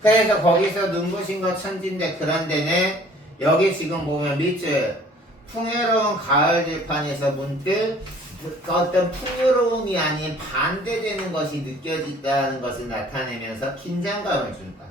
그래서 거기서 눈부신 것 천지인데 그런 데는 여기 지금 보면 밑줄 풍요로운 가을 들판에서 문득 어떤 풍요로움이 아닌 반대되는 것이 느껴진다는 것을 나타내면서 긴장감을 준다.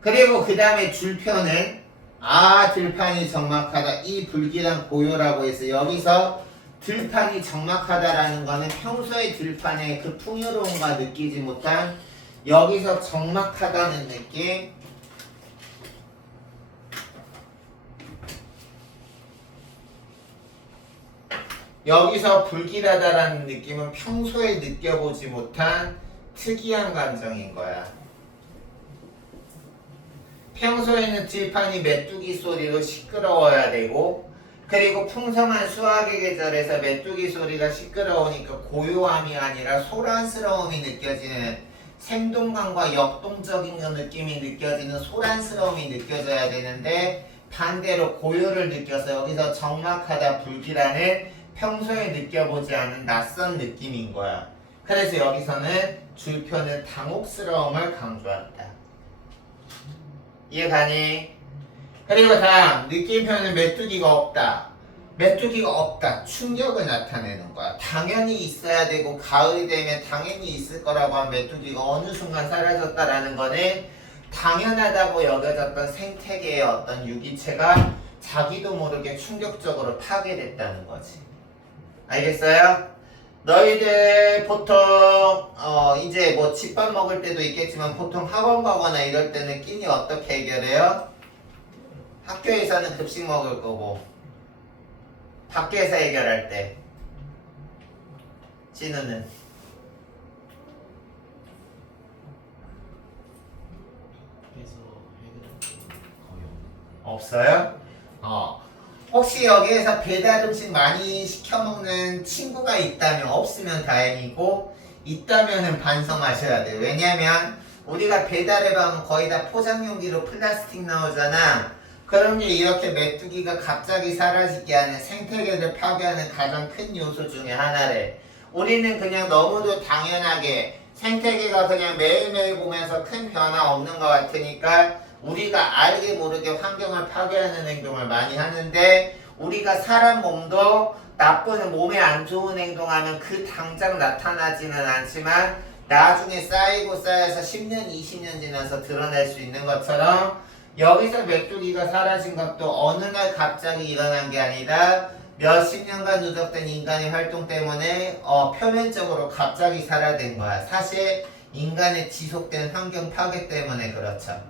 그리고 그 다음에 줄표는 아 들판이 적막하다 이 불길한 고요라고 해서 여기서 들판이 적막하다라는 거는 평소의 들판의 그 풍요로움과 느끼지 못한 여기서 적막하다는 느낌 여기서 불길하다라는 느낌은 평소에 느껴보지 못한 특이한 감정인 거야. 평소에는 들판이 메뚜기 소리로 시끄러워야 되고 그리고 풍성한 수확의 계절에서 메뚜기 소리가 시끄러우니까 고요함이 아니라 소란스러움이 느껴지는 생동감과 역동적인 느낌이 느껴지는 소란스러움이 느껴져야 되는데 반대로 고요를 느껴서 여기서 적막하다 불길하는 평소에 느껴보지 않은 낯선 느낌인 거야. 그래서 여기서는 줄표는 당혹스러움을 강조한다. 이해가니? 그리고 다음 느낌표는 메뚜기가 없다. 메뚜기가 없다. 충격을 나타내는 거야. 당연히 있어야 되고 가을이 되면 당연히 있을 거라고 한 메뚜기가 어느 순간 사라졌다라는 거는 당연하다고 여겨졌던 생태계의 어떤 유기체가 자기도 모르게 충격적으로 파괴됐다는 거지. 알겠어요? 너희들 보통 이제 뭐 집밥 먹을 때도 있겠지만 보통 학원 가거나 이럴 때는 끼니 어떻게 해결해요? 학교에서는 급식 먹을 거고 밖에서 해결할 때 진우는 그래서 해결할 거의 없어요? 혹시 여기에서 배달 음식 많이 시켜 먹는 친구가 있다면 없으면 다행이고 있다면은 반성하셔야 돼요. 왜냐면 우리가 배달해 가면 거의 다 포장 용기로 플라스틱 나오잖아. 그런 게 이렇게 메뚜기가 갑자기 사라지게 하는 생태계를 파괴하는 가장 큰 요소 중에 하나래. 우리는 그냥 너무도 당연하게 생태계가 그냥 매일매일 보면서 큰 변화 없는 것 같으니까 우리가 알게 모르게 환경을 파괴하는 행동을 많이 하는데, 우리가 사람 몸도 나쁜 몸에 안 좋은 행동하면 그 당장 나타나지는 않지만 나중에 쌓이고 쌓여서 10년, 20년 지나서 드러날 수 있는 것처럼, 여기서 메뚜기가 사라진 것도 어느 날 갑자기 일어난 게 아니라 몇십 년간 누적된 인간의 활동 때문에 표면적으로 갑자기 사라진 거야. 사실 인간의 지속된 환경 파괴 때문에 그렇죠.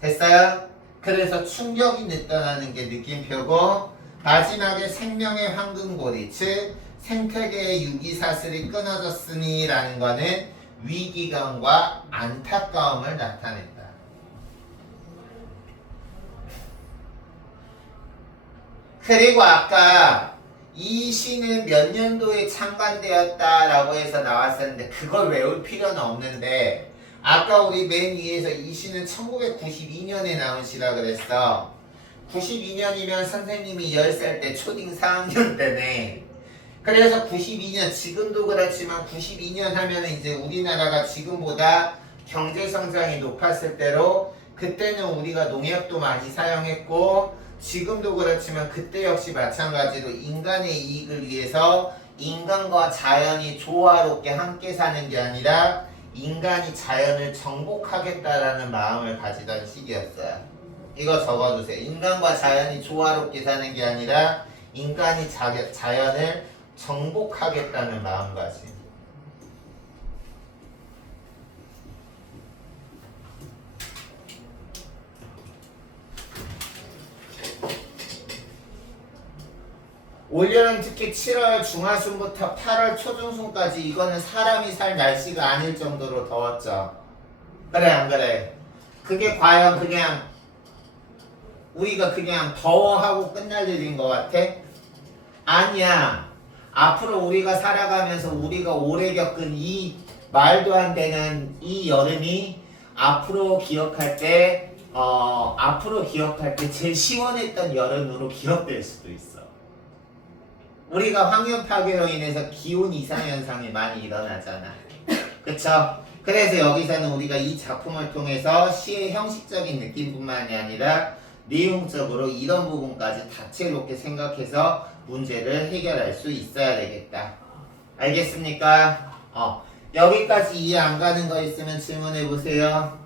됐어요? 그래서 충격이 나타나는 게 느낌표고, 마지막에 생명의 황금고리, 즉 생태계의 유기사슬이 끊어졌으니 라는 거는 위기감과 안타까움을 나타낸다. 그리고 아까 이 시는 몇 년도에 창간되었다라고 해서 나왔었는데 그걸 외울 필요는 없는데, 아까 우리 맨 위에서 이 시는 1992년에 나온 시라 그랬어. 92년이면 선생님이 10살 때 초딩 4학년 때네. 그래서 92년, 지금도 그렇지만 92년 하면 이제 우리나라가 지금보다 경제 성장이 높았을 때로, 그때는 우리가 농약도 많이 사용했고, 지금도 그렇지만 그때 역시 마찬가지로 인간의 이익을 위해서 인간과 자연이 조화롭게 함께 사는 게 아니라 인간이 자연을 정복하겠다라는 마음을 가지던 시기였어요. 이거 적어두세요. 인간과 자연이 조화롭게 사는 게 아니라 인간이 자연을 정복하겠다는 마음가짐. 올여름 특히 7월 중하순부터 8월 초중순까지 이거는 사람이 살 날씨가 아닐 정도로 더웠죠. 그래 안 그래? 그게 과연 그냥 우리가 그냥 더워하고 끝날 일인 것 같아? 아니야. 앞으로 우리가 살아가면서 우리가 오래 겪은 이 말도 안 되는 이 여름이 앞으로 기억할 때 제일 시원했던 여름으로 기억될 수도 있어. 우리가 환경 파괴로 인해서 기온 이상 현상이 많이 일어나잖아. 그쵸? 그래서 여기서는 우리가 이 작품을 통해서 시의 형식적인 느낌뿐만이 아니라 내용적으로 이런 부분까지 다채롭게 생각해서 문제를 해결할 수 있어야 되겠다. 알겠습니까? 여기까지 이해 안 가는 거 있으면 질문해 보세요.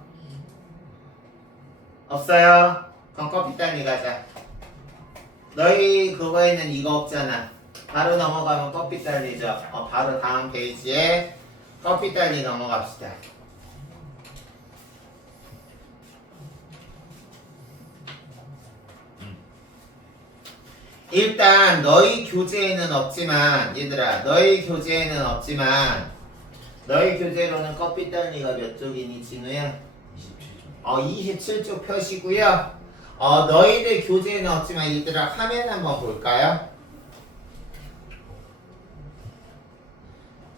없어요? 그럼 커피 딸기 가자. 너희 그거에는 이거 없잖아. 바로 넘어가면 커피 딸기죠. 바로 다음 페이지에 커피 딸기 넘어갑시다. 일단 너희 교재에는 없지만 얘들아, 너희 교재로는 커피 딸기가 몇 쪽이니 진우야? 27쪽 펴시고요. 너희들 교재에는 없지만 얘들아 화면 한번 볼까요?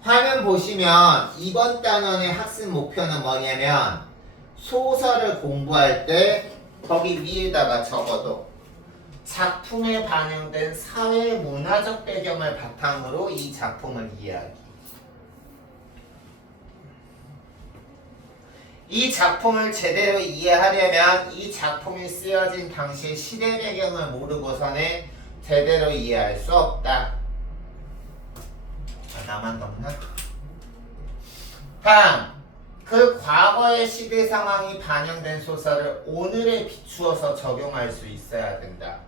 화면 보시면 이번 단원의 학습 목표는 뭐냐면, 소설을 공부할 때 거기 위에다가 적어도 작품에 반영된 사회 문화적 배경을 바탕으로 이 작품을 이해하기. 이 작품을 제대로 이해하려면 이 작품이 쓰여진 당시의 시대 배경을 모르고서는 제대로 이해할 수 없다. 나만 넘나? 다음, 그 과거의 시대 상황이 반영된 소설을 오늘에 비추어서 적용할 수 있어야 된다.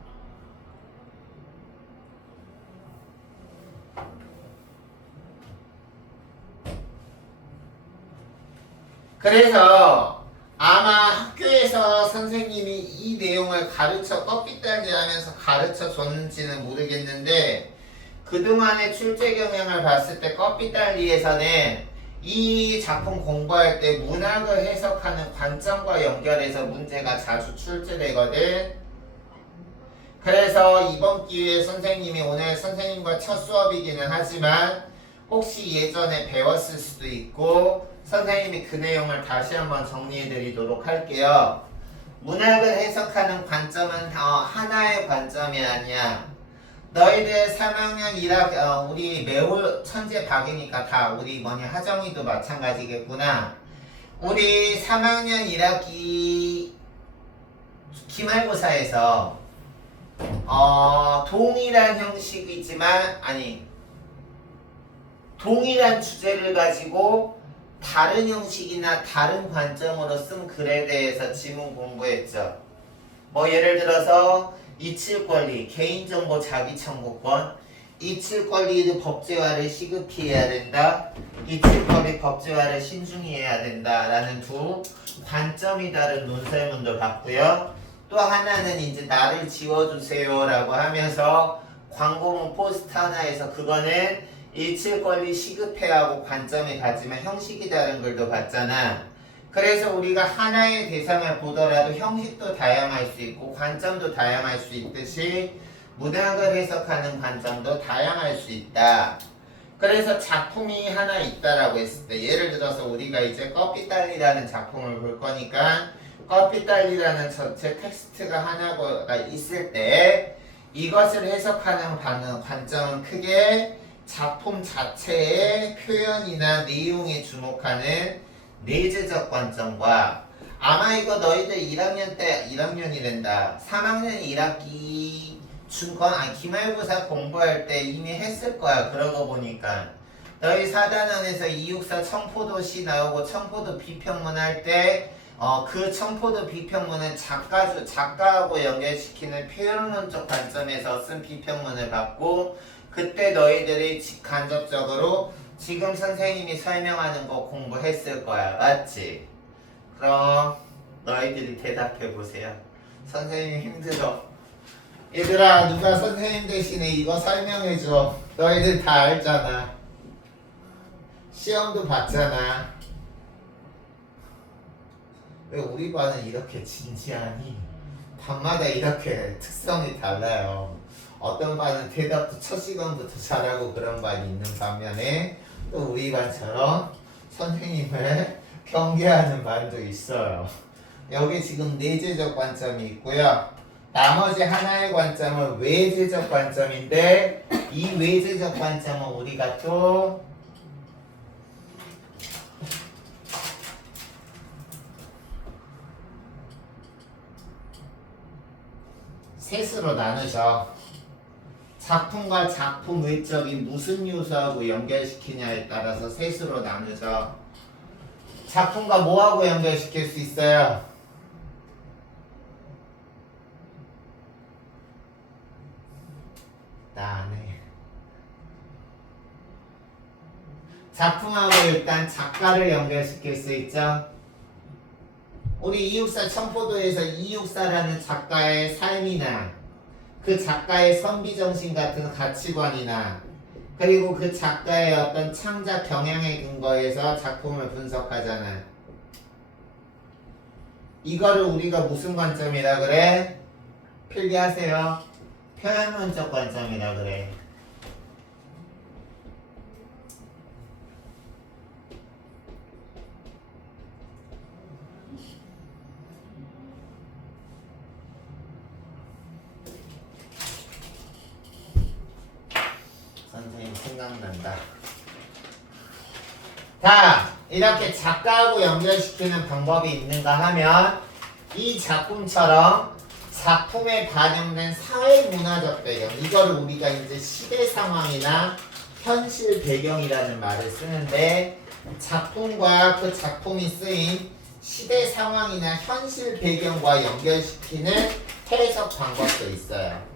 그래서 아마 학교에서 선생님이 이 내용을 커피딸기 하면서 가르쳐 줬는지는 모르겠는데, 그동안의 출제 경향을 봤을 때 커피딸기에서는 이 작품 공부할 때 문학을 해석하는 관점과 연결해서 문제가 자주 출제되거든. 그래서 이번 기회에 선생님이 오늘 선생님과 첫 수업이기는 하지만 혹시 예전에 배웠을 수도 있고 선생님이 그 내용을 다시 한번 정리해 드리도록 할게요. 문학을 해석하는 관점은 하나의 관점이 아니야. 너희들 3학년 1학 우리 매우 천재박이니까 다 우리 하정이도 마찬가지겠구나. 우리 3학년 1학기 기말고사에서 동일한 형식이지만 동일한 주제를 가지고 다른 형식이나 다른 관점으로 쓴 글에 대해서 지문 공부했죠. 예를 들어서 이칠권리, 개인정보 자기청구권, 이칠권리 법제화를 시급히 해야 된다, 이칠권리 법제화를 신중히 해야 된다 라는 두 관점이 다른 논설문도 봤고요. 또 하나는 이제 나를 지워주세요 라고 하면서 광고문 포스트 하나에서 그거는 일칠권리 시급해하고 관점이 같지만 형식이 다른 글도 봤잖아. 그래서 우리가 하나의 대상을 보더라도 형식도 다양할 수 있고 관점도 다양할 수 있듯이 문학을 해석하는 관점도 다양할 수 있다. 그래서 작품이 하나 있다라고 했을 때 예를 들어서 우리가 이제 껍비딸리라는 작품을 볼 거니까 껍비딸리라는 전체 텍스트가 하나가 있을 때 이것을 해석하는 관점은 크게 작품 자체의 표현이나 내용에 주목하는 내재적 관점과 아마 이거 너희들 1학년 때 1학년이 된다. 3학년 1학기 기말고사 공부할 때 이미 했을 거야. 그러고 보니까 너희 4단원에서 264 청포도시 나오고 청포도 비평문 할 때 그 청포도 비평문은 작가하고 연결시키는 표현론적 관점에서 쓴 비평문을 받고 그때 너희들이 간접적으로 지금 선생님이 설명하는 거 공부했을 거야. 맞지? 그럼 너희들이 대답해 보세요. 선생님 힘들어. 얘들아 누가 선생님 대신에 이거 설명해줘. 너희들 다 알잖아. 시험도 봤잖아. 왜 우리 반은 이렇게 진지하니? 반마다 이렇게 특성이 달라요. 어떤 반은 대답도 첫 시간부터 잘하고 그런 반이 있는 반면에 또 우리 반처럼 선생님을 경계하는 반도 있어요. 여기 지금 내재적 관점이 있고요. 나머지 하나의 관점은 외재적 관점인데 이 외재적 관점은 우리가 또 셋으로 나누죠. 작품과 작품 외적인 무슨 요소하고 연결시키냐에 따라서 셋으로 나누죠. 작품과 뭐하고 연결시킬 수 있어요? 나네. 작품하고 일단 작가를 연결시킬 수 있죠. 우리 264 청포도에서 264라는 작가의 삶이나 그 작가의 선비정신 같은 가치관이나 그리고 그 작가의 어떤 창작 경향에 근거해서 작품을 분석하잖아. 이거를 우리가 무슨 관점이라 그래? 필기하세요. 표현론적 관점이라 그래. 선생님 생각난다. 자, 이렇게 작가하고 연결시키는 방법이 있는가 하면 이 작품처럼 작품에 반영된 사회문화적 배경, 이거를 우리가 이제 시대 상황이나 현실 배경이라는 말을 쓰는데 작품과 그 작품이 쓰인 시대 상황이나 현실 배경과 연결시키는 해석 방법도 있어요.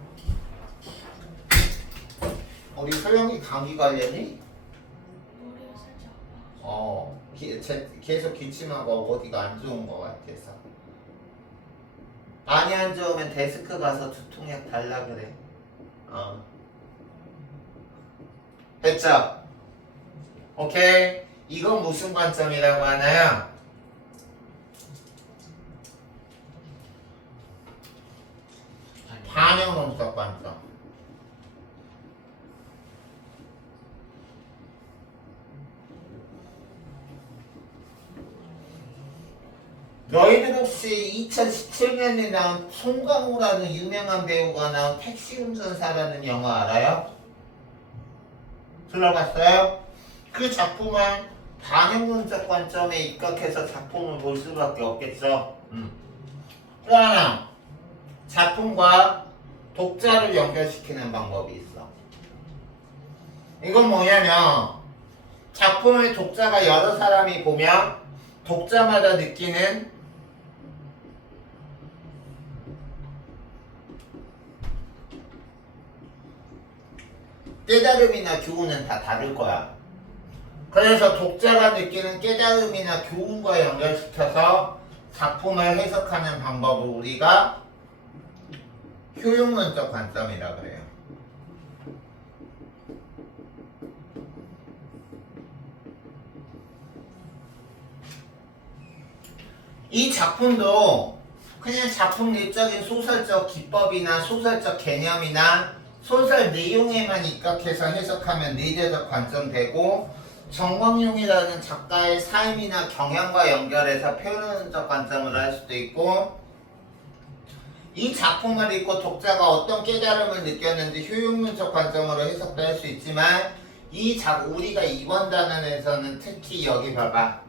우리 소영이 감기 걸렸니? 머리가 살짝 아파. 계속 기침하고 어디가 안 좋은 것 같아서. 많이 안 좋으면 데스크 가서 두통약 달라 그래. 됐죠? 오케이. 이건 무슨 관점이라고 하나요? 반영론적 관점. 너희들 혹시 2017년에 나온 송강호라는 유명한 배우가 나온 택시 운전사라는 영화 알아요? 들어봤어요? 그 작품은 반영론적 관점에 입각해서 작품을 볼 수밖에 없겠죠. 또 하나, 작품과 독자를 연결시키는 방법이 있어. 이건 뭐냐면 작품을 독자가 여러 사람이 보면 독자마다 느끼는 깨달음이나 교훈은 다 다를 거야. 그래서 독자가 느끼는 깨달음이나 교훈과 연결시켜서 작품을 해석하는 방법을 우리가 효용론적 관점이라 그래요. 이 작품도 그냥 작품 내적인 소설적 기법이나 소설적 개념이나 소설 내용에만 입각해서 해석하면 내재적 관점 되고, 정광용이라는 작가의 삶이나 경향과 연결해서 표현적 관점을 할 수도 있고, 이 작품을 읽고 독자가 어떤 깨달음을 느꼈는지 효용론적 관점으로 해석도 할 수 있지만, 우리가 이번 단원에서는 특히 여기 봐봐,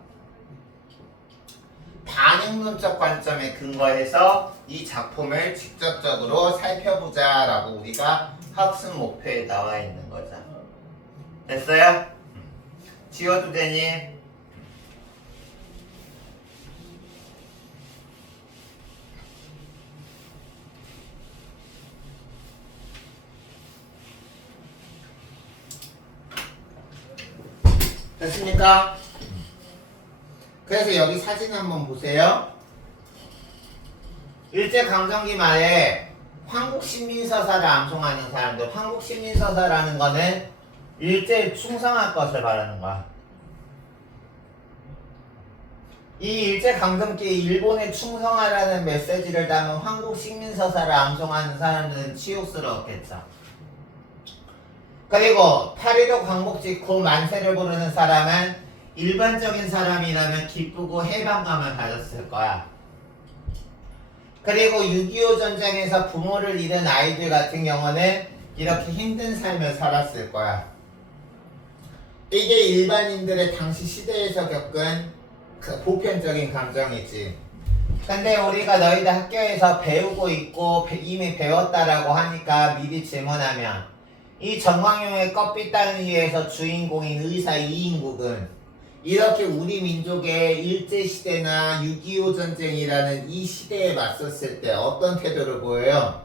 반응론적 관점에 근거해서 이 작품을 직접적으로 살펴보자 라고 우리가 학습 목표에 나와 있는 거죠. 됐어요? 지워도 되니? 됐습니까? 그래서 여기 사진 한번 보세요. 일제강점기 말에 황국신민서사를 암송하는 사람들, 황국신민서사라는 거는 일제에 충성할 것을 말하는 거야. 이 일제강점기에 일본에 충성하라는 메시지를 담은 황국신민서사를 암송하는 사람들은 치욕스러웠겠죠. 그리고 8.15 광복 직후 만세를 부르는 사람은 일반적인 사람이라면 기쁘고 해방감을 가졌을 거야. 그리고 6.25 전쟁에서 부모를 잃은 아이들 같은 경우는 이렇게 힘든 삶을 살았을 거야. 이게 일반인들의 당시 시대에서 겪은 그 보편적인 감정이지. 근데 우리가 너희들 학교에서 배우고 있고 이미 배웠다라고 하니까 미리 질문하면, 이 정광용의 껍빛 따위에서 주인공인 의사 이인국은 이렇게 우리 민족의 일제시대나 6.25 전쟁이라는 이 시대에 맞섰을 때 어떤 태도를 보여요?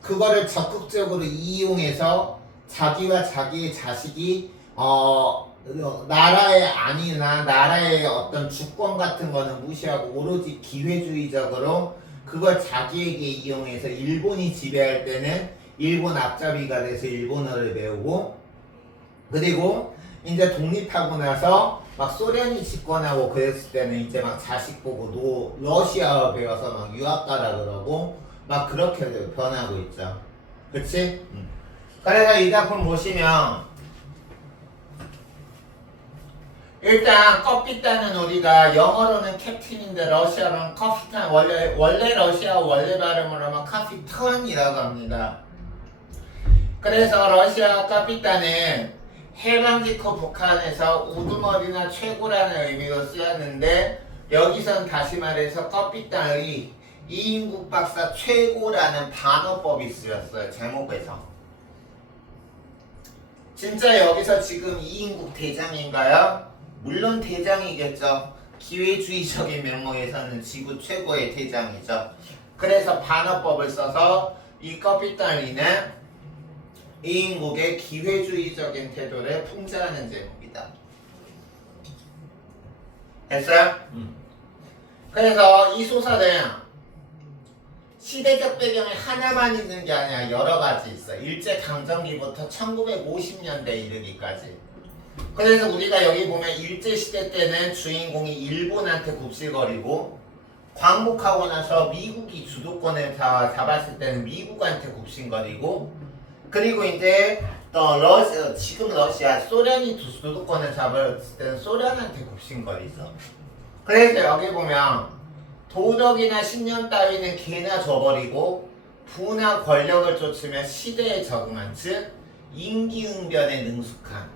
그거를 적극적으로 이용해서 자기와 자기의 자식이 나라의 안위나 나라의 어떤 주권 같은 거는 무시하고 오로지 기회주의적으로 그걸 자기에게 이용해서 일본이 지배할 때는 일본 앞잡이가 돼서 일본어를 배우고, 그리고 이제 독립하고 나서 막 소련이 집권하고 그랬을 때는 이제 막 자식 보고 러시아어 배워서 막 유학 가라 그러고 막 그렇게 변하고 있죠. 그치? 그래서 이 작품 보시면 일단 껍빛다는 우리가 영어로는 캡틴인데 러시아로는 커피탄, 원래 러시아 원래 발음으로 하면 카피턴이라고 합니다. 그래서 러시아 카피탄은 해방 직후 북한에서 우두머리나 최고라는 의미로 쓰였는데, 여기선 다시 말해서 껍빛단의 이인국 박사 최고라는 반어법이 쓰였어요. 제목에서. 진짜 여기서 지금 이인국 대장인가요? 물론 대장이겠죠. 기회주의적인 면모에서는 지구 최고의 대장이죠. 그래서 반어법을 써서 이 껍빛단리는 이인국의 기회주의적인 태도를 풍자하는 제목이다. 됐어요? 그래서 이 소설은 시대적 배경이 하나만 있는 게 아니라 여러 가지 있어. 일제강점기부터 1950년대 이르기까지. 그래서 우리가 여기 보면 일제시대 때는 주인공이 일본한테 굽실거리고, 광복하고 나서 미국이 주도권을 잡았을 때는 미국한테 굽신거리고, 그리고 이제 또 지금 러시아, 소련이 주도권을 잡았을 때는 소련한테 굽신거리죠. 그래서 여기 보면 도덕이나 신념 따위는 개나 줘버리고 부나 권력을 쫓으며 시대에 적응한 즉 임기응변에 능숙한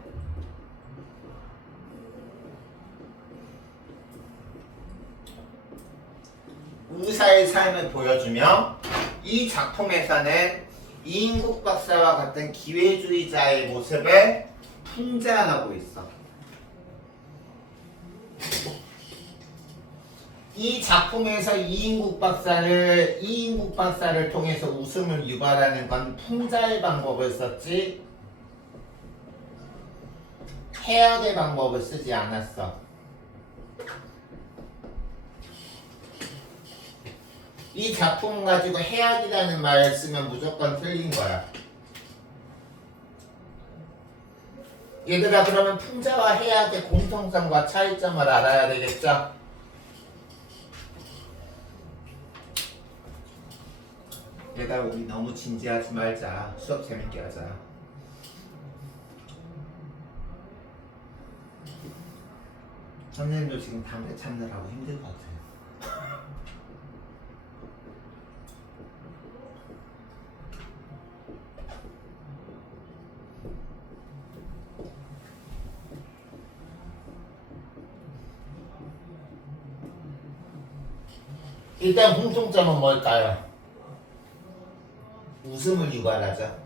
의사의 삶을 보여주며 이 작품에서는 이인국 박사와 같은 기회주의자의 모습을 풍자하고 있어. 이 작품에서 이인국 박사를 통해서 웃음을 유발하는 건 풍자의 방법을 썼지 해악의 방법을 쓰지 않았어. 이 작품 가지고 해악이라는 말을 쓰면 무조건 틀린 거야. 얘들아, 그러면 풍자와 해악의 공통점과 차이점을 알아야 되겠죠? 얘들아, 우리 너무 진지하지 말자. 수업 재밌게 하자. 선생님도 지금 담배 참느라고 힘들거든. 일단 공통점은 뭘까요? 웃음을 유발하죠.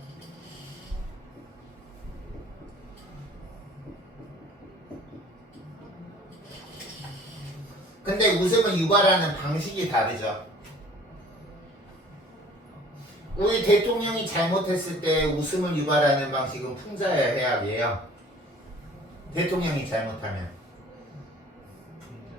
근데 웃음을 유발하는 방식이 다르죠. 우리 대통령이 잘못했을 때 웃음을 유발하는 방식은 풍자야 해악이에요. 대통령이 잘못하면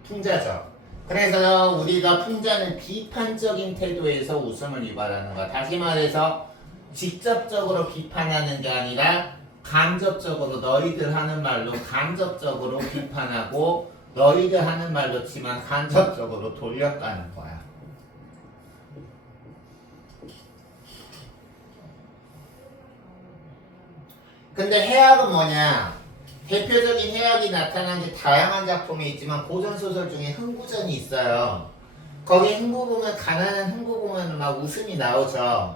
풍자죠. 그래서 우리가 풍자는 비판적인 태도에서 웃음을 유발하는 거야. 다시 말해서 직접적으로 비판하는 게 아니라 간접적으로 너희들 하는 말로 간접적으로 비판하고 너희들 하는 말로 치면 간접적으로 돌려가는 거야. 근데 해악은 뭐냐? 대표적인 해악이 나타난 게 다양한 작품이 있지만 고전소설 중에 흥부전이 있어요. 거기 흥부 보면 가난한 흥부 보면 막 웃음이 나오죠.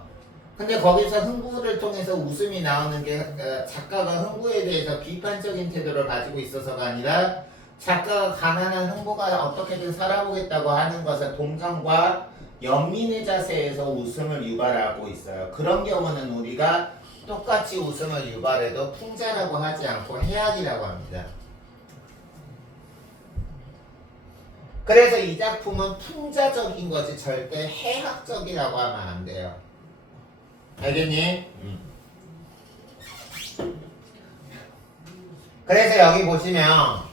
근데 거기서 흥부를 통해서 웃음이 나오는 게 작가가 흥부에 대해서 비판적인 태도를 가지고 있어서가 아니라 작가가 가난한 흥부가 어떻게든 살아보겠다고 하는 것은 동정과 연민의 자세에서 웃음을 유발하고 있어요. 그런 경우는 우리가 똑같이 웃음을 유발해도 풍자라고 하지 않고 해악이라고 합니다. 그래서 이 작품은 풍자적인 거지 절대 해학적이라고 하면 안 돼요. 알겠니? 그래서 여기 보시면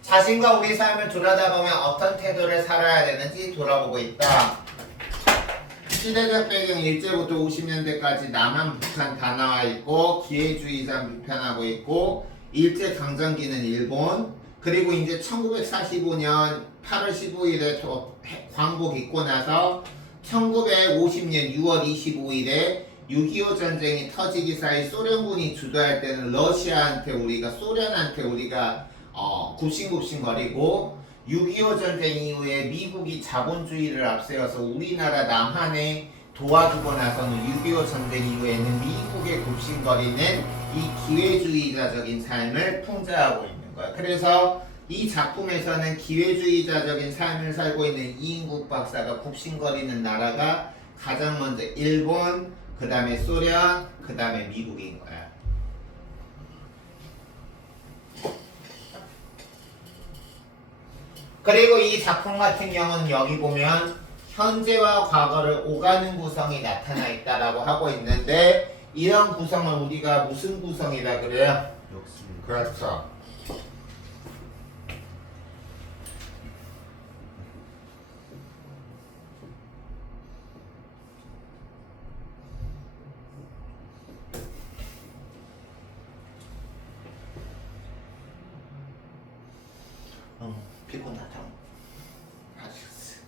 자신과 우리 삶을 돌아다보면 어떤 태도를 살아야 되는지 돌아보고 있다. 시대적 배경 일제부터 50년대까지 남한 북한 다 나와 있고 기회주의자 비판하고 있고 일제강점기는 일본 그리고 이제 1945년 8월 15일에 광복 있고 나서 1950년 6월 25일에 6.25 전쟁이 터지기 사이 소련군이 주도할 때는 소련한테 우리가 굽신굽신거리고 6.25 전쟁 이후에 미국이 자본주의를 앞세워서 우리나라 남한에 도와주고 나서는 6.25 전쟁 이후에는 미국에 굽신거리는 이 기회주의자적인 삶을 풍자하고 있는 거야. 그래서 이 작품에서는 기회주의자적인 삶을 살고 있는 이인국 박사가 굽신거리는 나라가 가장 먼저 일본, 그 다음에 소련, 그 다음에 미국인 거야. 그리고 이 작품 같은 경우는 여기 보면 현재와 과거를 오가는 구성이 나타나 있다라고 하고 있는데 이런 구성을 우리가 무슨 구성이라 그래요? 역습. 그렇죠. 피곤하다. 아시겠어.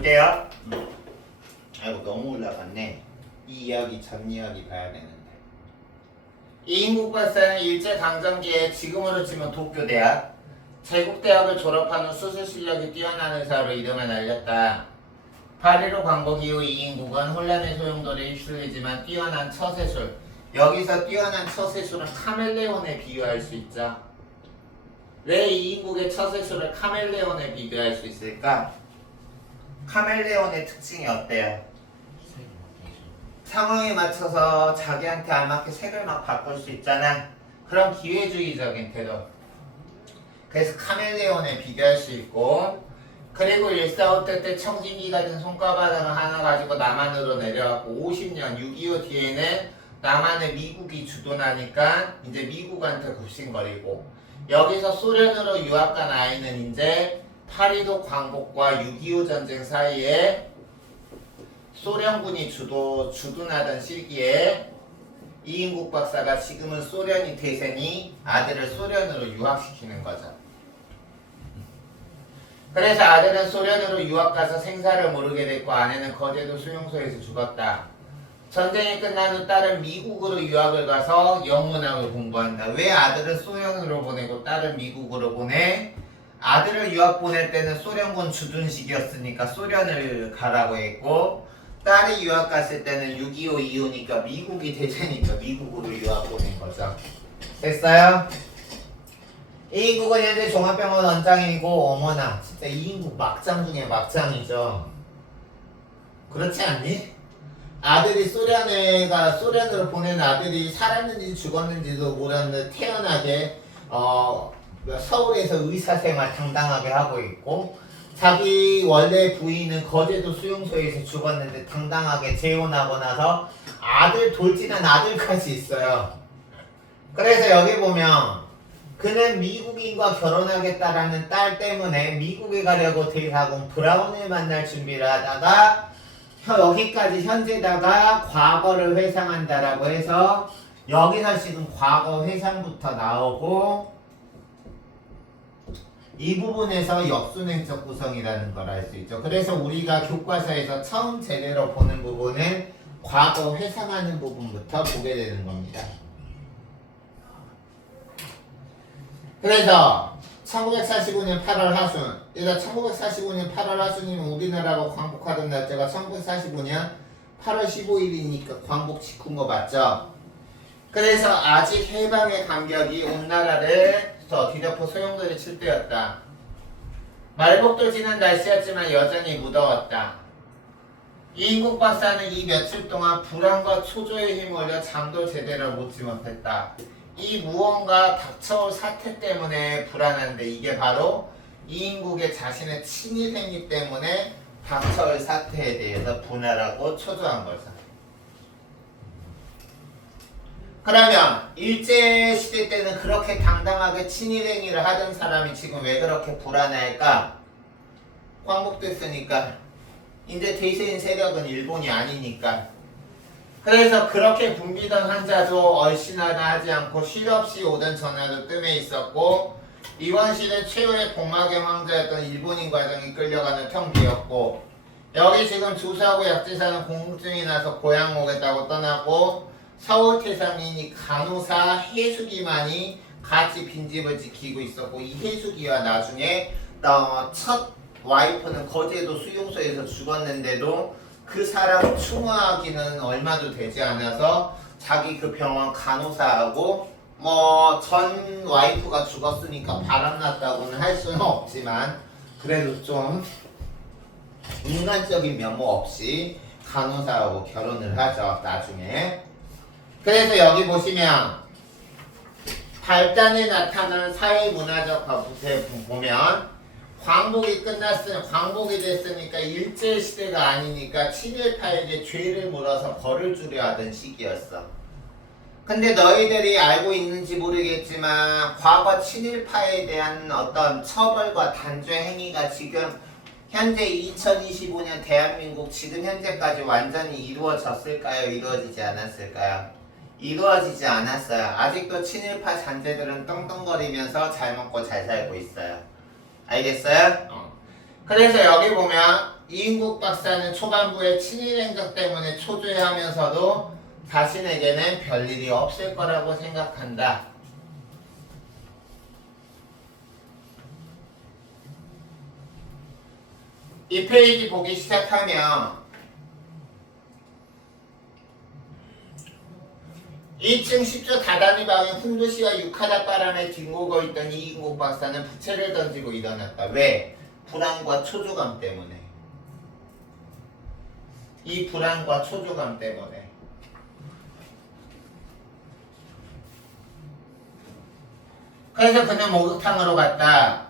볼게요. 아이고 너무 올라갔네. 이 이야기 전 이야기 봐야 되는데. 이인국박사는 일제강점기에 지금으로 치면 도쿄대학, 제국대학을 졸업한 후 수술 실력이 뛰어난 의사로 이름을 날렸다. 8.15 광복 이후 이인국은 혼란의 소용돌이에 휩쓸리지만 뛰어난 처세술, 여기서 뛰어난 처세술은 카멜레온에 비유할 수 있죠. 왜 이인국의 처세술을 카멜레온에 비교할 수 있을까? 카멜레온의 특징이 어때요? 상황에 맞춰서 자기한테 알맞게 색을 막 바꿀 수 있잖아. 그런 기회주의적인 태도. 그래서 카멜레온에 비교할 수 있고, 그리고 145때 때 청진기가 든 손가락을 하나 가지고 남한으로 내려왔고 50년 6.25 뒤에는 남한을 미국이 주도하니까 이제 미국한테 굽신거리고, 여기서 소련으로 유학 간 아이는 이제 8.15 광복과 6.25 전쟁 사이에 소련군이 주둔하던 시기에 이인국 박사가 지금은 소련이 대세니 아들을 소련으로 유학시키는 거죠. 그래서 아들은 소련으로 유학 가서 생사를 모르게 됐고 아내는 거제도 수용소에서 죽었다. 전쟁이 끝난 후 딸은 미국으로 유학을 가서 영문학을 공부한다. 왜 아들을 소련으로 보내고 딸은 미국으로 보내? 아들을 유학 보낼 때는 소련군 주둔 시기였으니까 소련을 가라고 했고, 딸이 유학 갔을 때는 6.25 이후니까 미국이 대세니까 미국으로 유학 보낸 거죠. 됐어요? 이인국은 현재 종합병원 원장이고, 어머나 진짜 이인국 막장 중에 막장이죠. 그렇지 않니? 아들이 소련으로 보낸 아들이 살았는지 죽었는지도 모르는데 태어나게 서울에서 의사생활 당당하게 하고 있고, 자기 원래 부인은 거제도 수용소에서 죽었는데 당당하게 재혼하고 나서 아들 돌진한 아들까지 있어요. 그래서 여기 보면 그는 미국인과 결혼하겠다라는 딸 때문에 미국에 가려고 대사공 브라운을 만날 준비를 하다가 여기까지 현재다가 과거를 회상한다라고 해서 여기서 지금 과거 회상부터 나오고, 이 부분에서 역순행적 구성이라는 걸 알 수 있죠. 그래서 우리가 교과서에서 처음 제대로 보는 부분은 과거 회상하는 부분부터 보게 되는 겁니다. 그래서 1945년 8월 하순, 일단 1945년 8월 하순이면 우리나라가 광복하던 날짜가 1945년 8월 15일이니까 광복 직후인 거 맞죠? 그래서 아직 해방의 감격이 온 나라를 뒤덮어 소용돌이 칠 때였다. 말복도 지는 날씨였지만 여전히 무더웠다. 이인국 박사는 이 며칠 동안 불안과 초조에 힘을려 잠도 제대로 못지 못했다. 이 무언가 닥쳐올 사태 때문에 불안한데 이게 바로 이인국의 자신의 친일행위 때문에 닥쳐올 사태에 대해서 분할하고 초조한 거죠. 그러면 일제시대 때는 그렇게 당당하게 친일행위를 하던 사람이 지금 왜 그렇게 불안해할까? 광복됐으니까. 이제 대세인 세력은 일본이 아니니까. 그래서 그렇게 붐비던 환자도 얼씬하다 하지 않고 쉴 없이 오던 전화도 뜸해 있었고, 이번 시대 최후의 복막의 황자였던 일본인 과정이 끌려가는 텅비였고, 여기 지금 조사하고 약제사는 공증이 나서 고향 오겠다고 떠나고, 서울 태상인이 간호사 해수기만이 같이 빈집을 지키고 있었고, 이 해수기와 나중에 첫 와이프는 거제도 수용소에서 죽었는데도 그 사람 추모하기는 얼마도 되지 않아서 자기 그 병원 간호사하고 전 와이프가 죽었으니까 바람났다고는 할 수는 없지만 그래도 좀 인간적인 면모 없이 간호사하고 결혼을 하죠, 나중에. 그래서 여기 보시면 발단에 나타나는 사회문화적 거부에 보면 광복이 광복이 됐으니까 일제시대가 아니니까 친일파에게 죄를 물어서 벌을 주려 하던 시기였어. 근데 너희들이 알고 있는지 모르겠지만 과거 친일파에 대한 어떤 처벌과 단죄 행위가 지금 현재 2025년 대한민국 지금 현재까지 완전히 이루어졌을까요? 이루어지지 않았을까요? 이루어지지 않았어요. 아직도 친일파 잔재들은 떵떵거리면서 잘 먹고 잘 살고 있어요. 알겠어요? 그래서 여기 보면 이인국 박사는 초반부에 친일 행적 때문에 초조해하면서도 자신에게는 별일이 없을 거라고 생각한다. 이 페이지 보기 시작하면 2층 10조 다단위 방에 훈도씨와 육하닷바람에 뒹구고 있던 이인국 박사는 부채를 던지고 일어났다. 왜? 불안과 초조감 때문에. 이 불안과 초조감 때문에. 그래서 그는 목욕탕으로 갔다.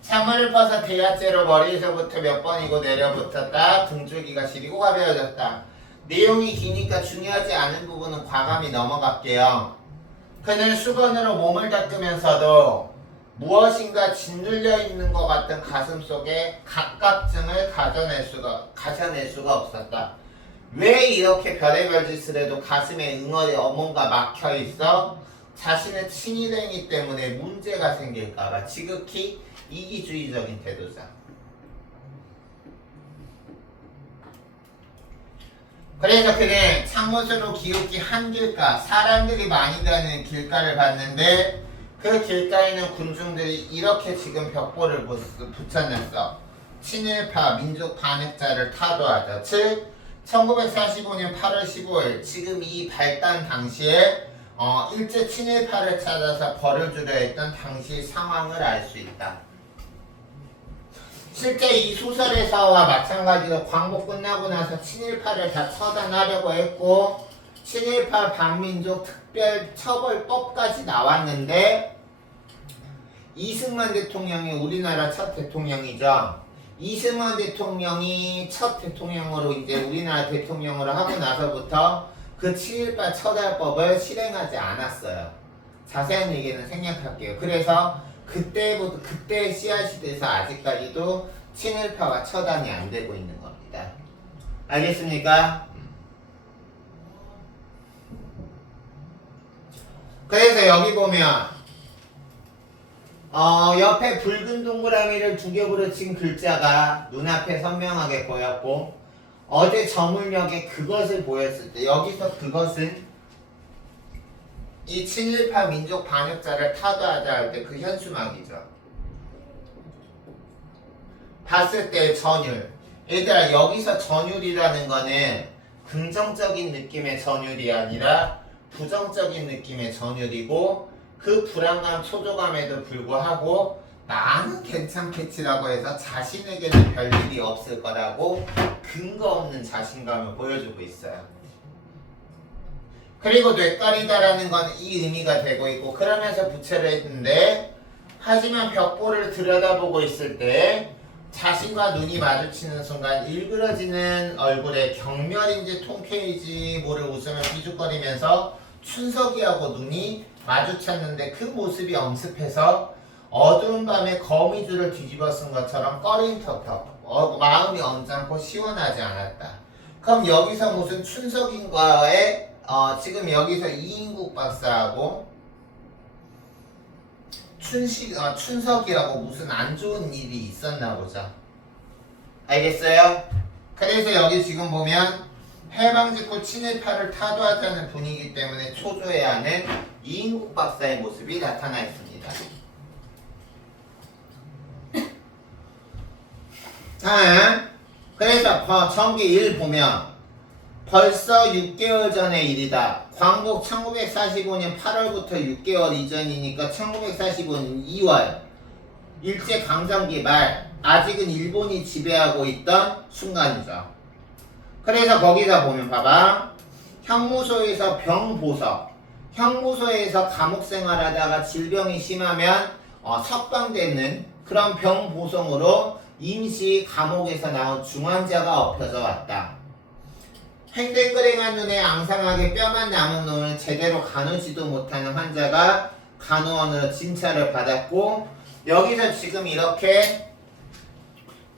찬물을 퍼서 대야째로 머리에서부터 몇 번이고 내려붙었다. 등줄기가 시리고 가벼워졌다. 내용이 기니까 중요하지 않은 부분은 과감히 넘어갈게요. 그는 수건으로 몸을 닦으면서도 무엇인가 짓눌려 있는 것 같은 가슴 속에 각각증을 가져낼 수가 없었다. 왜 이렇게 별의별 짓을 해도 가슴에 응어리 뭔가 막혀 있어? 자신의 친일행위 때문에 문제가 생길까봐 지극히 이기주의적인 태도자. 그래서 그는 창문으로 기울기 한 길가, 사람들이 많이 다니는 길가를 봤는데 그 길가에는 군중들이 이렇게 지금 벽보를 붙여냈어. 친일파 민족 반역자를 타도하자. 즉 1945년 8월 15일 지금 이 발단 당시에 일제 친일파를 찾아서 벌을 주려 했던 당시 상황을 알 수 있다. 실제 이 소설에서와 마찬가지로 광복 끝나고 나서 친일파를 다 처단하려고 했고 친일파 반민족 특별처벌법까지 나왔는데 이승만 대통령이 우리나라 첫 대통령이죠. 이승만 대통령이 첫 대통령으로 이제 우리나라 대통령으로 하고 나서부터 그 친일파 처벌법을 실행하지 않았어요. 자세한 얘기는 생략할게요. 그래서 그때 씨앗이 돼서 아직까지도 친일파가 처단이 안 되고 있는 겁니다. 알겠습니까? 그래서 여기 보면 옆에 붉은 동그라미를 두 겹으로 친 글자가 눈앞에 선명하게 보였고 어제 저물녘에 그것을 보였을 때 여기서 그것은 이 친일파 민족 반역자를 타도하자 할 때 그 현수막이죠. 봤을 때 전율. 얘들아 여기서 전율이라는 거는 긍정적인 느낌의 전율이 아니라 부정적인 느낌의 전율이고 그 불안감 초조감에도 불구하고 나는 괜찮겠지라고 해서 자신에게는 별일이 없을 거라고 근거 없는 자신감을 보여주고 있어요. 그리고 뇌까리다라는 건 이 의미가 되고 있고 그러면서 부채를 했는데 하지만 벽보를 들여다보고 있을 때 자신과 눈이 마주치는 순간 일그러지는 얼굴에 경멸인지 통쾌인지 모를 웃음을 삐죽거리면서 춘석이하고 눈이 마주쳤는데 그 모습이 엄습해서 어두운 밤에 거미줄을 뒤집어 쓴 것처럼 꺼림턱턱 마음이 언짢고 시원하지 않았다. 그럼 여기서 무슨 춘석인과의 지금 여기서 이인국 박사하고 춘석이라고 무슨 안 좋은 일이 있었나 보자. 알겠어요? 그래서 여기 지금 보면 해방 직후 친일파를 타도하자는 분위기 때문에 초조해하는 이인국 박사의 모습이 나타나 있습니다. 자, 그래서 전기 1 보면 벌써 6개월 전의 일이다. 광복 1945년 8월부터 6개월 이전이니까 1945년 2월 일제강점기 말 아직은 일본이 지배하고 있던 순간이죠. 그래서 거기서 보면 봐봐. 형무소에서 병보석. 형무소에서 감옥 생활하다가 질병이 심하면 석방되는 그런 병보성으로 임시 감옥에서 나온 중환자가 엎혀져 왔다. 횡댕그랭한 눈에 앙상하게 뼈만 남은 놈을 제대로 가누지도 못하는 환자가 간호원으로 진찰을 받았고 여기서 지금 이렇게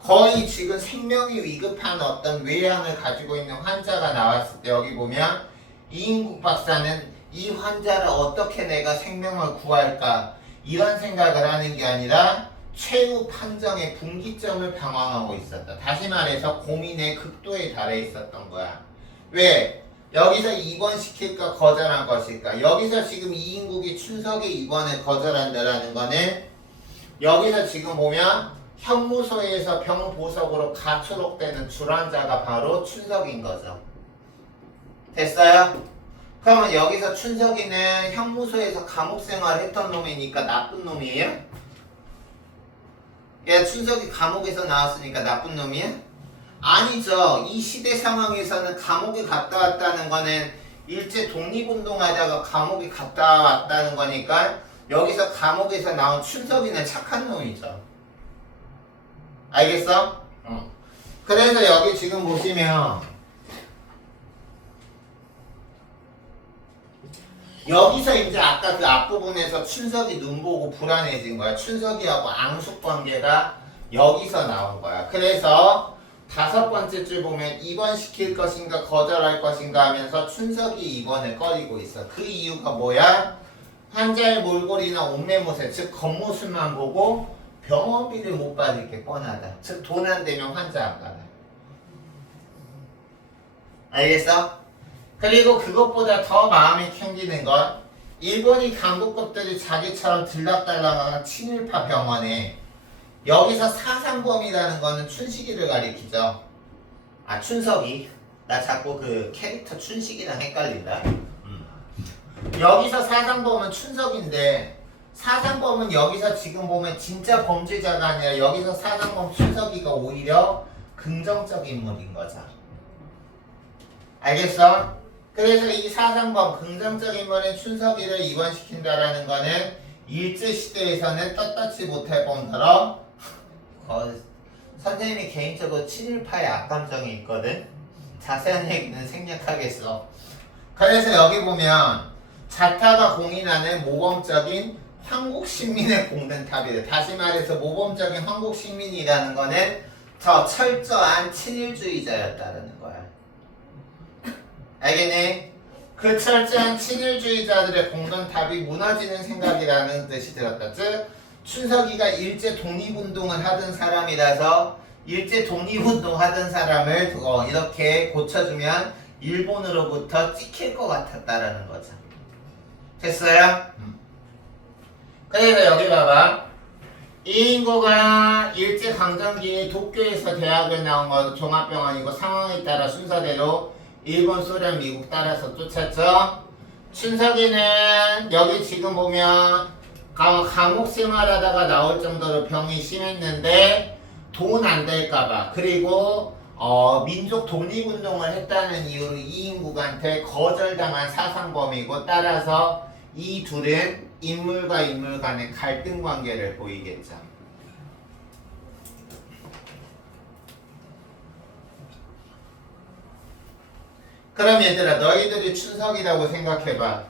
거의 지금 생명이 위급한 어떤 외양을 가지고 있는 환자가 나왔을 때 여기 보면 이인국 박사는 이 환자를 어떻게 내가 생명을 구할까 이런 생각을 하는 게 아니라 최후 판정의 분기점을 방황하고 있었다. 다시 말해서 고민의 극도에 달해 있었던 거야. 왜? 여기서 입원시킬까 거절한 것일까? 여기서 지금 이인국이 춘석의 입원을 거절한다라는 거는 여기서 지금 보면 형무소에서 병보석으로 가초록되는 질환자가 바로 춘석인 거죠. 됐어요? 그러면 여기서 춘석이는 형무소에서 감옥 생활을 했던 놈이니까 나쁜 놈이에요? 얘 춘석이 감옥에서 나왔으니까 나쁜 놈이야? 아니죠. 이 시대 상황에서는 감옥에 갔다 왔다는 거는 일제 독립운동하다가 감옥에 갔다 왔다는 거니까 여기서 감옥에서 나온 춘석이는 착한 놈이죠. 알겠어? 그래서 여기 지금 보시면 여기서 이제 아까 그 앞부분에서 춘석이 눈 보고 불안해진 거야. 춘석이하고 앙숙 관계가 여기서 나온 거야. 그래서 5번째 줄 보면 입원시킬 것인가 거절할 것인가 하면서 춘석이 입원을 꺼리고 있어. 그 이유가 뭐야? 환자의 몰골이나 옷매무새, 즉 겉모습만 보고 병원비를 못 받을 게 뻔하다. 즉 돈 안 되면 환자 안 받아. 알겠어? 그리고 그것보다 더 마음이 캥기는 건 일본이 강국급들이 자기처럼 들락달락한 친일파 병원에 여기서 사상범이라는 거는 춘식이를 가리키죠. 아 춘석이. 나 자꾸 그 캐릭터 춘식이랑 헷갈린다. 여기서 사상범은 춘석인데 사상범은 여기서 지금 보면 진짜 범죄자가 아니라 여기서 사상범 춘석이가 오히려 긍정적인 인물인 거죠. 알겠어? 그래서 이 사상범 긍정적인 인물인 춘석이를 입원시킨다라는 거는 일제시대에서는 떳떳지 못할 뿐더러 선생님이 개인적으로 친일파의 악감정이 있거든. 자세한 얘기는 생략하겠어. 그래서 여기 보면 자타가 공인하는 모범적인 황국신민의 공든탑이래. 다시 말해서 모범적인 황국신민이라는 거는 더 철저한 친일주의자였다는 거야. 알겠니? 그 철저한 친일주의자들의 공든탑이 무너지는 생각이라는 뜻이 들었다. 즉 춘석이가 일제 독립운동을 하던 사람이라서 일제 독립운동 하던 사람을 이렇게 고쳐주면 일본으로부터 찍힐 것 같았다라는 거죠. 됐어요? 그래서 여기 봐봐. 이인구가 일제강점기 도쿄에서 대학을 나온 건 종합병원이고 상황에 따라 순서대로 일본, 소련, 미국 따라서 쫓았죠. 춘석이는 여기 지금 보면 감옥 생활하다가 나올 정도로 병이 심했는데 돈 안 될까봐 그리고 민족 독립운동을 했다는 이유로 이인국한테 거절당한 사상범이고 따라서 이 둘은 인물과 인물 간의 갈등 관계를 보이겠죠. 그럼 얘들아 너희들이 춘석이라고 생각해봐.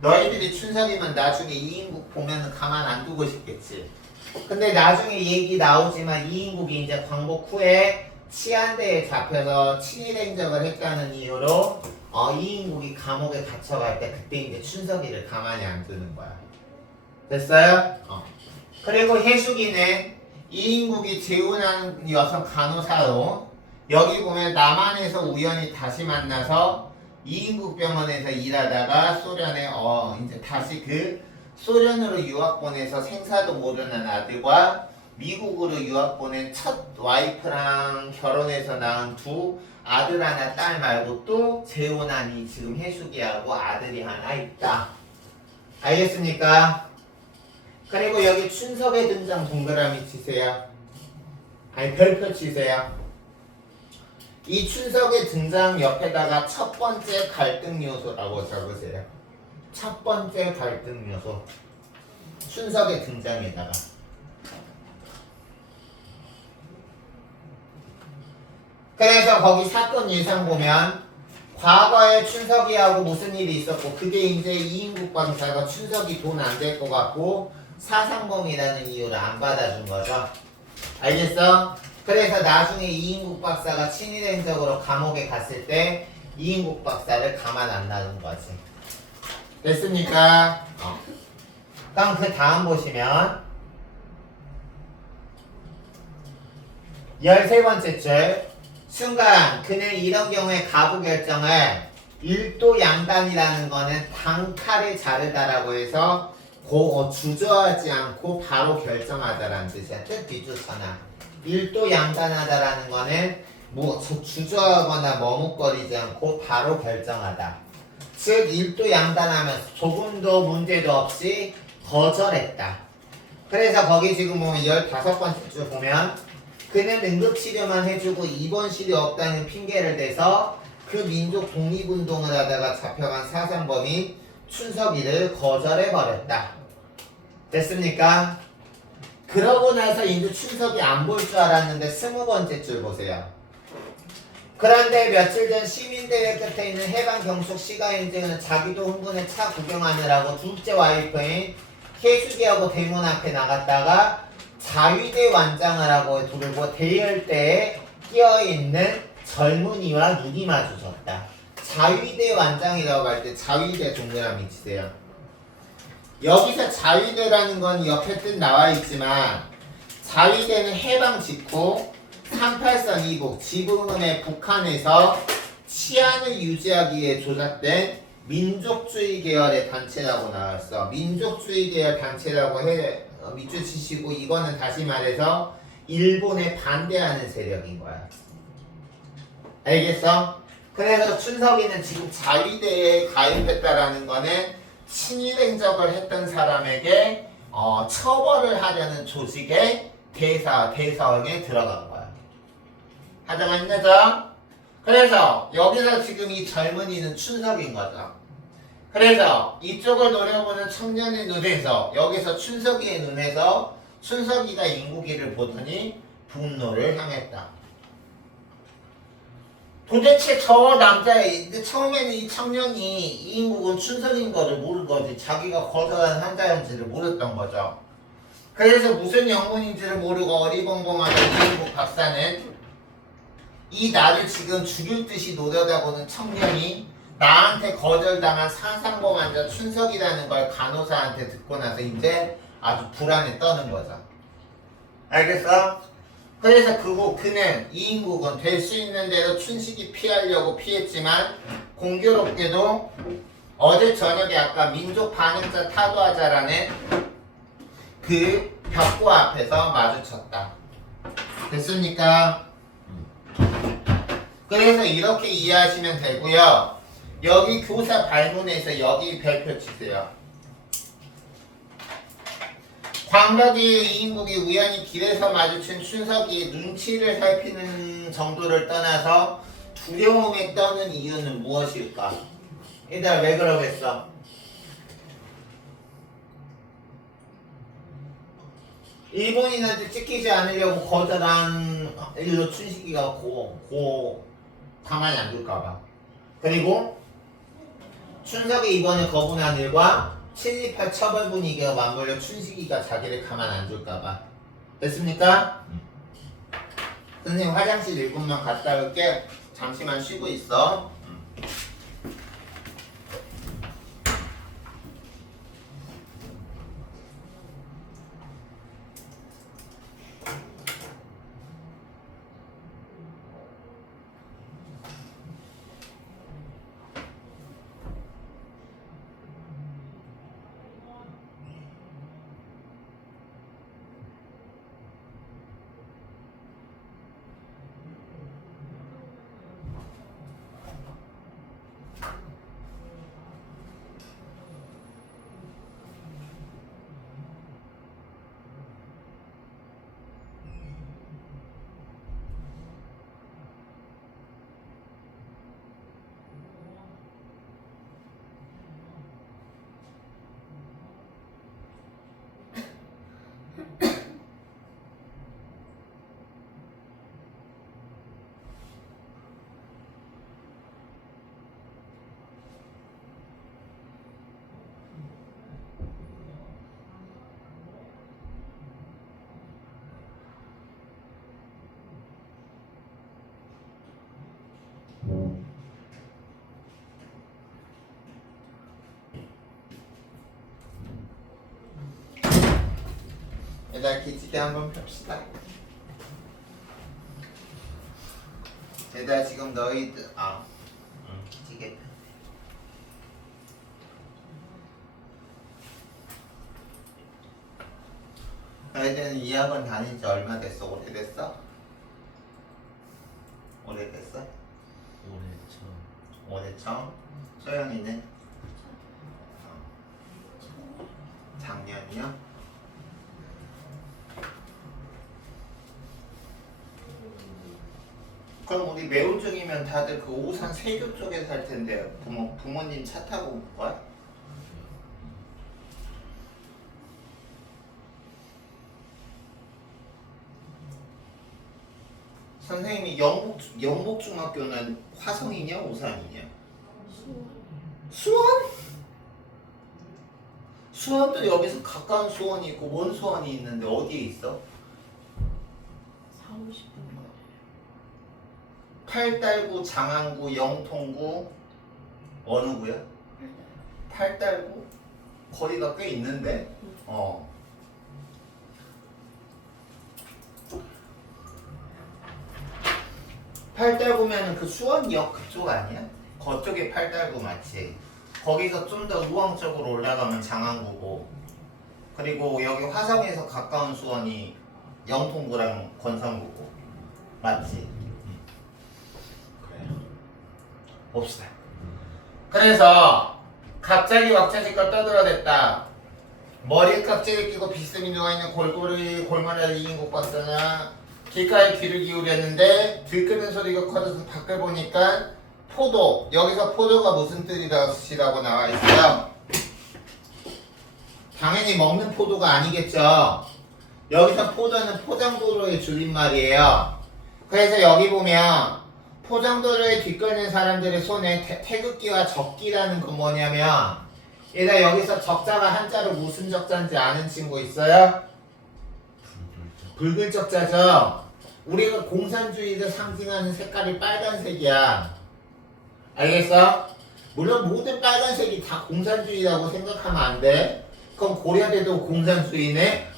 너희들이 춘석이면 나중에 이인국 보면 가만 안 두고 싶겠지. 근데 나중에 얘기 나오지만 이인국이 이제 광복 후에 치안대에 잡혀서 친일 행적을 했다는 이유로 이인국이 감옥에 갇혀갈 때 그때 이제 춘석이를 가만히 안 두는 거야. 됐어요? 그리고 해숙이는 이인국이 재혼한 여성 간호사로 여기 보면 남한에서 우연히 다시 만나서 이인국 병원에서 일하다가 소련에 이제 다시 그 소련으로 유학 보내서 생사도 모르는 아들과 미국으로 유학 보낸 첫 와이프랑 결혼해서 낳은 두 아들 하나 딸 말고 또 재혼한 이 지금 해숙이하고 아들이 하나 있다. 알겠습니까? 그리고 여기 춘석의 등장 동그라미 치세요. 아니 별표 치세요. 이 춘석의 등장 옆에다가 첫 번째 갈등 요소라고 적으세요. 첫 번째 갈등 요소. 춘석의 등장에다가. 그래서 거기 사건 예상 보면 과거에 춘석이하고 무슨 일이 있었고 그게 이제 이인국 박사가 춘석이 돈 안 될 것 같고 사상범이라는 이유로 안 받아준 거죠. 알겠어? 그래서 나중에 이인국 박사가 친일행적으로 감옥에 갔을 때 이인국 박사를 가만 안 놔둔 거지. 됐습니까? 그럼 그 다음 보시면 13번째 줄. 순간 그는 이런 경우에 가부 결정을 1도 양단이라는 거는 단칼에 자르다라고 해서 주저하지 않고 바로 결정하다라는 뜻이야. 뜻 비주잖아. 1도 양단하다라는 거는 주저하거나 머뭇거리지 않고 바로 결정하다. 즉 1도 양단하면서 조금도 문제도 없이 거절했다. 그래서 거기 지금 뭐 15번째 줄 보면 그는 응급치료만 해주고 입원실이 없다는 핑계를 대서 그 민족 독립운동을 하다가 잡혀간 사상범인 춘석이를 거절해버렸다. 됐습니까? 그러고 나서 이제 춘석이 안 볼 줄 알았는데 20번째 줄 보세요. 그런데 며칠 전 시민대회 끝에 있는 해방경축 시가행정은 자기도 흥분해 차 구경하느라고 둘째 와이프인 해수기하고 대문 앞에 나갔다가 자위대 완장을 하고 두르고 대열대에 끼어있는 젊은이와 눈이 마주쳤다. 자위대 완장이라고 할 때 자위대 동그라미 치세요. 여기서 자위대라는 건 옆에 뜻 나와 있지만 자위대는 해방 직후 38선 이북 지금의 북한에서 치안을 유지하기 위해 조작된 민족주의 계열의 단체라고 나왔어. 민족주의 계열 단체라고 밑줄 치시고 이거는 다시 말해서 일본에 반대하는 세력인 거야. 알겠어? 그래서 춘석이는 지금 자위대에 가입했다라는 거는 친일 행적을 했던 사람에게 처벌을 하려는 조직의 대상에 들어간 거야. 하자가 있나죠? 그래서 여기서 지금 이 젊은이는 춘석인 거죠. 그래서 이쪽을 노려보는 청년의 눈에서 여기서 춘석이의 눈에서 춘석이가 인국이를 보더니 분노를 향했다. 도대체 저 남자의 처음에는 이 청년이 이인국은 춘석인 거를 모른 거지. 자기가 거절한 한자였는지를 모르던 거죠. 그래서 무슨 영문인지를 모르고 어리벙벙하던 이인국 박사는 이 나를 지금 죽일 듯이 노려다보는 청년이 나한테 거절당한 사상범 환자 춘석이라는 걸 간호사한테 듣고 나서 이제 아주 불안에 떠는 거죠. 알겠어? 그래서 그는 이인국은 될 수 있는 대로 춘식이 피하려고 피했지만 공교롭게도 어제 저녁에 아까 민족 반응자 타도하자라는 그 벽고 앞에서 마주쳤다. 됐습니까? 그래서 이렇게 이해하시면 되고요. 여기 교사 발문에서 여기 별표 치세요. 광덕이 이인국이 우연히 길에서 마주친 춘석이 눈치를 살피는 정도를 떠나서 두려움에 떠는 이유는 무엇일까? 얘들아 왜 그러겠어? 일본인한테 찍히지 않으려고 거절한 일로 춘식이가 가만히 안 둘까봐. 그리고 춘석이 이번에 거부한 일과 728 처벌 분위기가 맞물려 춘식이가 자기를 가만 안 둘까봐. 됐습니까? 선생님 화장실 1분만 갔다 올게. 잠시만 쉬고 있어. 얘들아 기지개 한번 펴시다. 얘들아 지금 너희들 기지개 너희들은 이 학원 다닌 지 얼마 됐어? 오래됐어? 오래됐어? 올해 처음. 올해 처음? 소영이는? 작년이요? 그럼 우리 매울 중이면 다들 그 오산 세교 쪽에 살 텐데 부모님 차 타고 올 거야? 선생님이 영복중학교는 화성이냐 오산이냐? 수원? 수원도 여기서 가까운 수원이 있고 먼 수원이 있는데 어디에 있어? 4, 50분 거리. 팔달구, 장안구, 영통구 어느 구야? 팔달구? 거리가 꽤 있는데. 팔달구면은 그 수원역 그쪽 아니야? 그쪽에 팔달구 맞지? 거기서 좀 더 우왕 쪽으로 올라가면 장안구고, 그리고 여기 화성에서 가까운 수원이 영통구랑 권상구고 맞지? 그래요? 봅시다. 그래서 갑자기 왁자지껄 떠들어댔다. 머리에 깍지를 끼고 비스듬히 누워있는 골머리를 이인국 박사나 길가에 귀를 기울였는데 들끓는 소리가 커져서 밖을 보니까 포도, 여기서 포도가 무슨 뜻이라고 나와 있어요? 당연히 먹는 포도가 아니겠죠. 여기서 포도는 포장도로의 줄임말이에요. 그래서 여기 보면 포장도로에 뒤끓는 사람들의 손에 태극기와 적기라는 건 뭐냐면, 얘가 여기서 적자가 한자로 무슨 적자인지 아는 친구 있어요? 붉은 적자죠. 우리가 공산주의를 상징하는 색깔이 빨간색이야. 알겠어? 물론 모든 빨간색이 다 공산주의라고 생각하면 안 돼. 그럼 고려대도 공산주의네?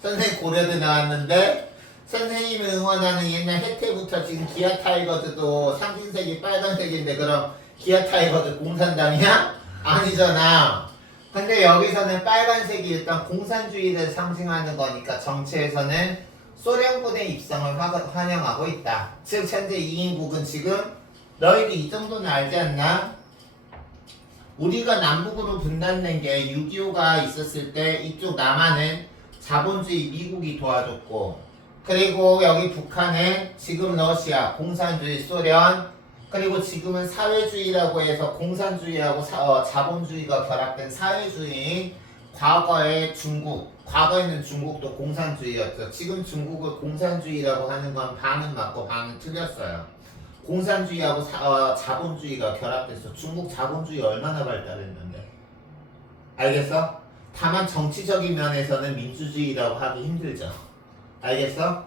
선생님 고려대 나왔는데, 선생님을 응원하는 옛날 혜태부터 지금 기아 타이거즈도 상징색이 빨간색인데 그럼 기아 타이거즈 공산당이야? 아니잖아. 근데 여기서는 빨간색이 일단 공산주의를 상징하는 거니까 정치에서는 소련군의 입성을 환영하고 있다. 즉 현재 이인국은 지금 너희도 이 정도는 알지 않나? 우리가 남북으로 분단된 게 6.25가 있었을 때 이쪽 남한은 자본주의 미국이 도와줬고, 그리고 여기 북한은 지금 러시아, 공산주의 소련, 그리고 지금은 사회주의라고 해서 공산주의하고 자본주의가 결합된 사회주의. 과거에 중국, 과거에는 중국도 공산주의였죠. 지금 중국을 공산주의라고 하는 건 반은 맞고 반은 틀렸어요. 공산주의하고 자본주의가 결합돼서 중국 자본주의 얼마나 발달했는데. 알겠어? 다만 정치적인 면에서는 민주주의라고 하기 힘들죠. 알겠어?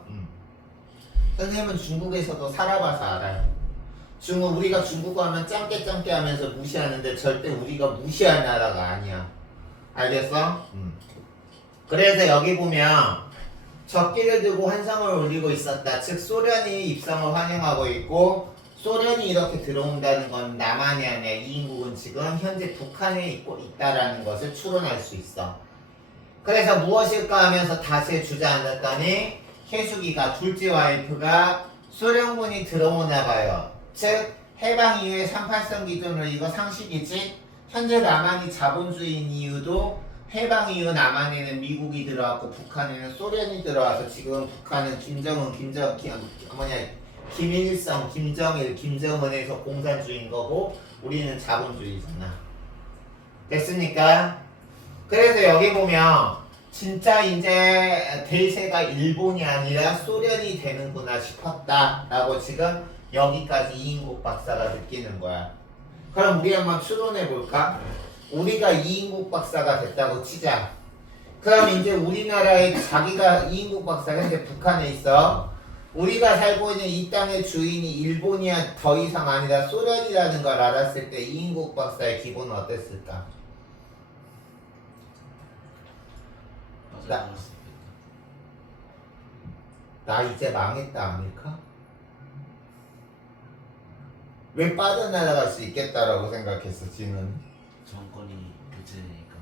선생님은 중국에서도 살아봐서 알아요. 우리가 중국어 하면 짱깨 하면서 무시하는데 절대 우리가 무시할 나라가 아니야. 알겠어? 그래서 여기 보면 적기를 들고 환상을 올리고 있었다. 즉 소련이 입성을 환영하고 있고, 소련이 이렇게 들어온다는 건 남한이 아니라 이인국은 지금 현재 북한에 있다라는 것을 추론할 수 있어. 그래서 무엇일까 하면서 다시 주저앉았더니 해수기가 둘째 와이프가 소련군이 들어오나 봐요. 즉 해방 이후에 38선 기준으로 이거 상식이지? 현재 남한이 자본주의인 이유도 해방 이후 남한에는 미국이 들어왔고 북한에는 소련이 들어와서 지금 북한은 김일성, 김정일, 김정은에서 공산주의인 거고 우리는 자본주의잖아. 됐습니까? 그래서 여기 보면 진짜 이제 대세가 일본이 아니라 소련이 되는구나 싶었다 라고 지금 여기까지 이인국 박사가 느끼는 거야. 그럼 우리 한번 추론해 볼까? 우리가 이인국 박사가 됐다고 치자. 그럼 이제 우리나라에 자기가 이인국 박사가 현재 북한에 있어. 우리가 살고 있는 이 땅의 주인이 일본이 더 이상 아니라 소련이라는 걸 알았을 때 이인국 박사의 기분은 어땠을까? 나 이제 망했다 아닐까? 왜 빠져나갈 수 있겠다라고 생각했어, 지는? 정권이 교체되니까.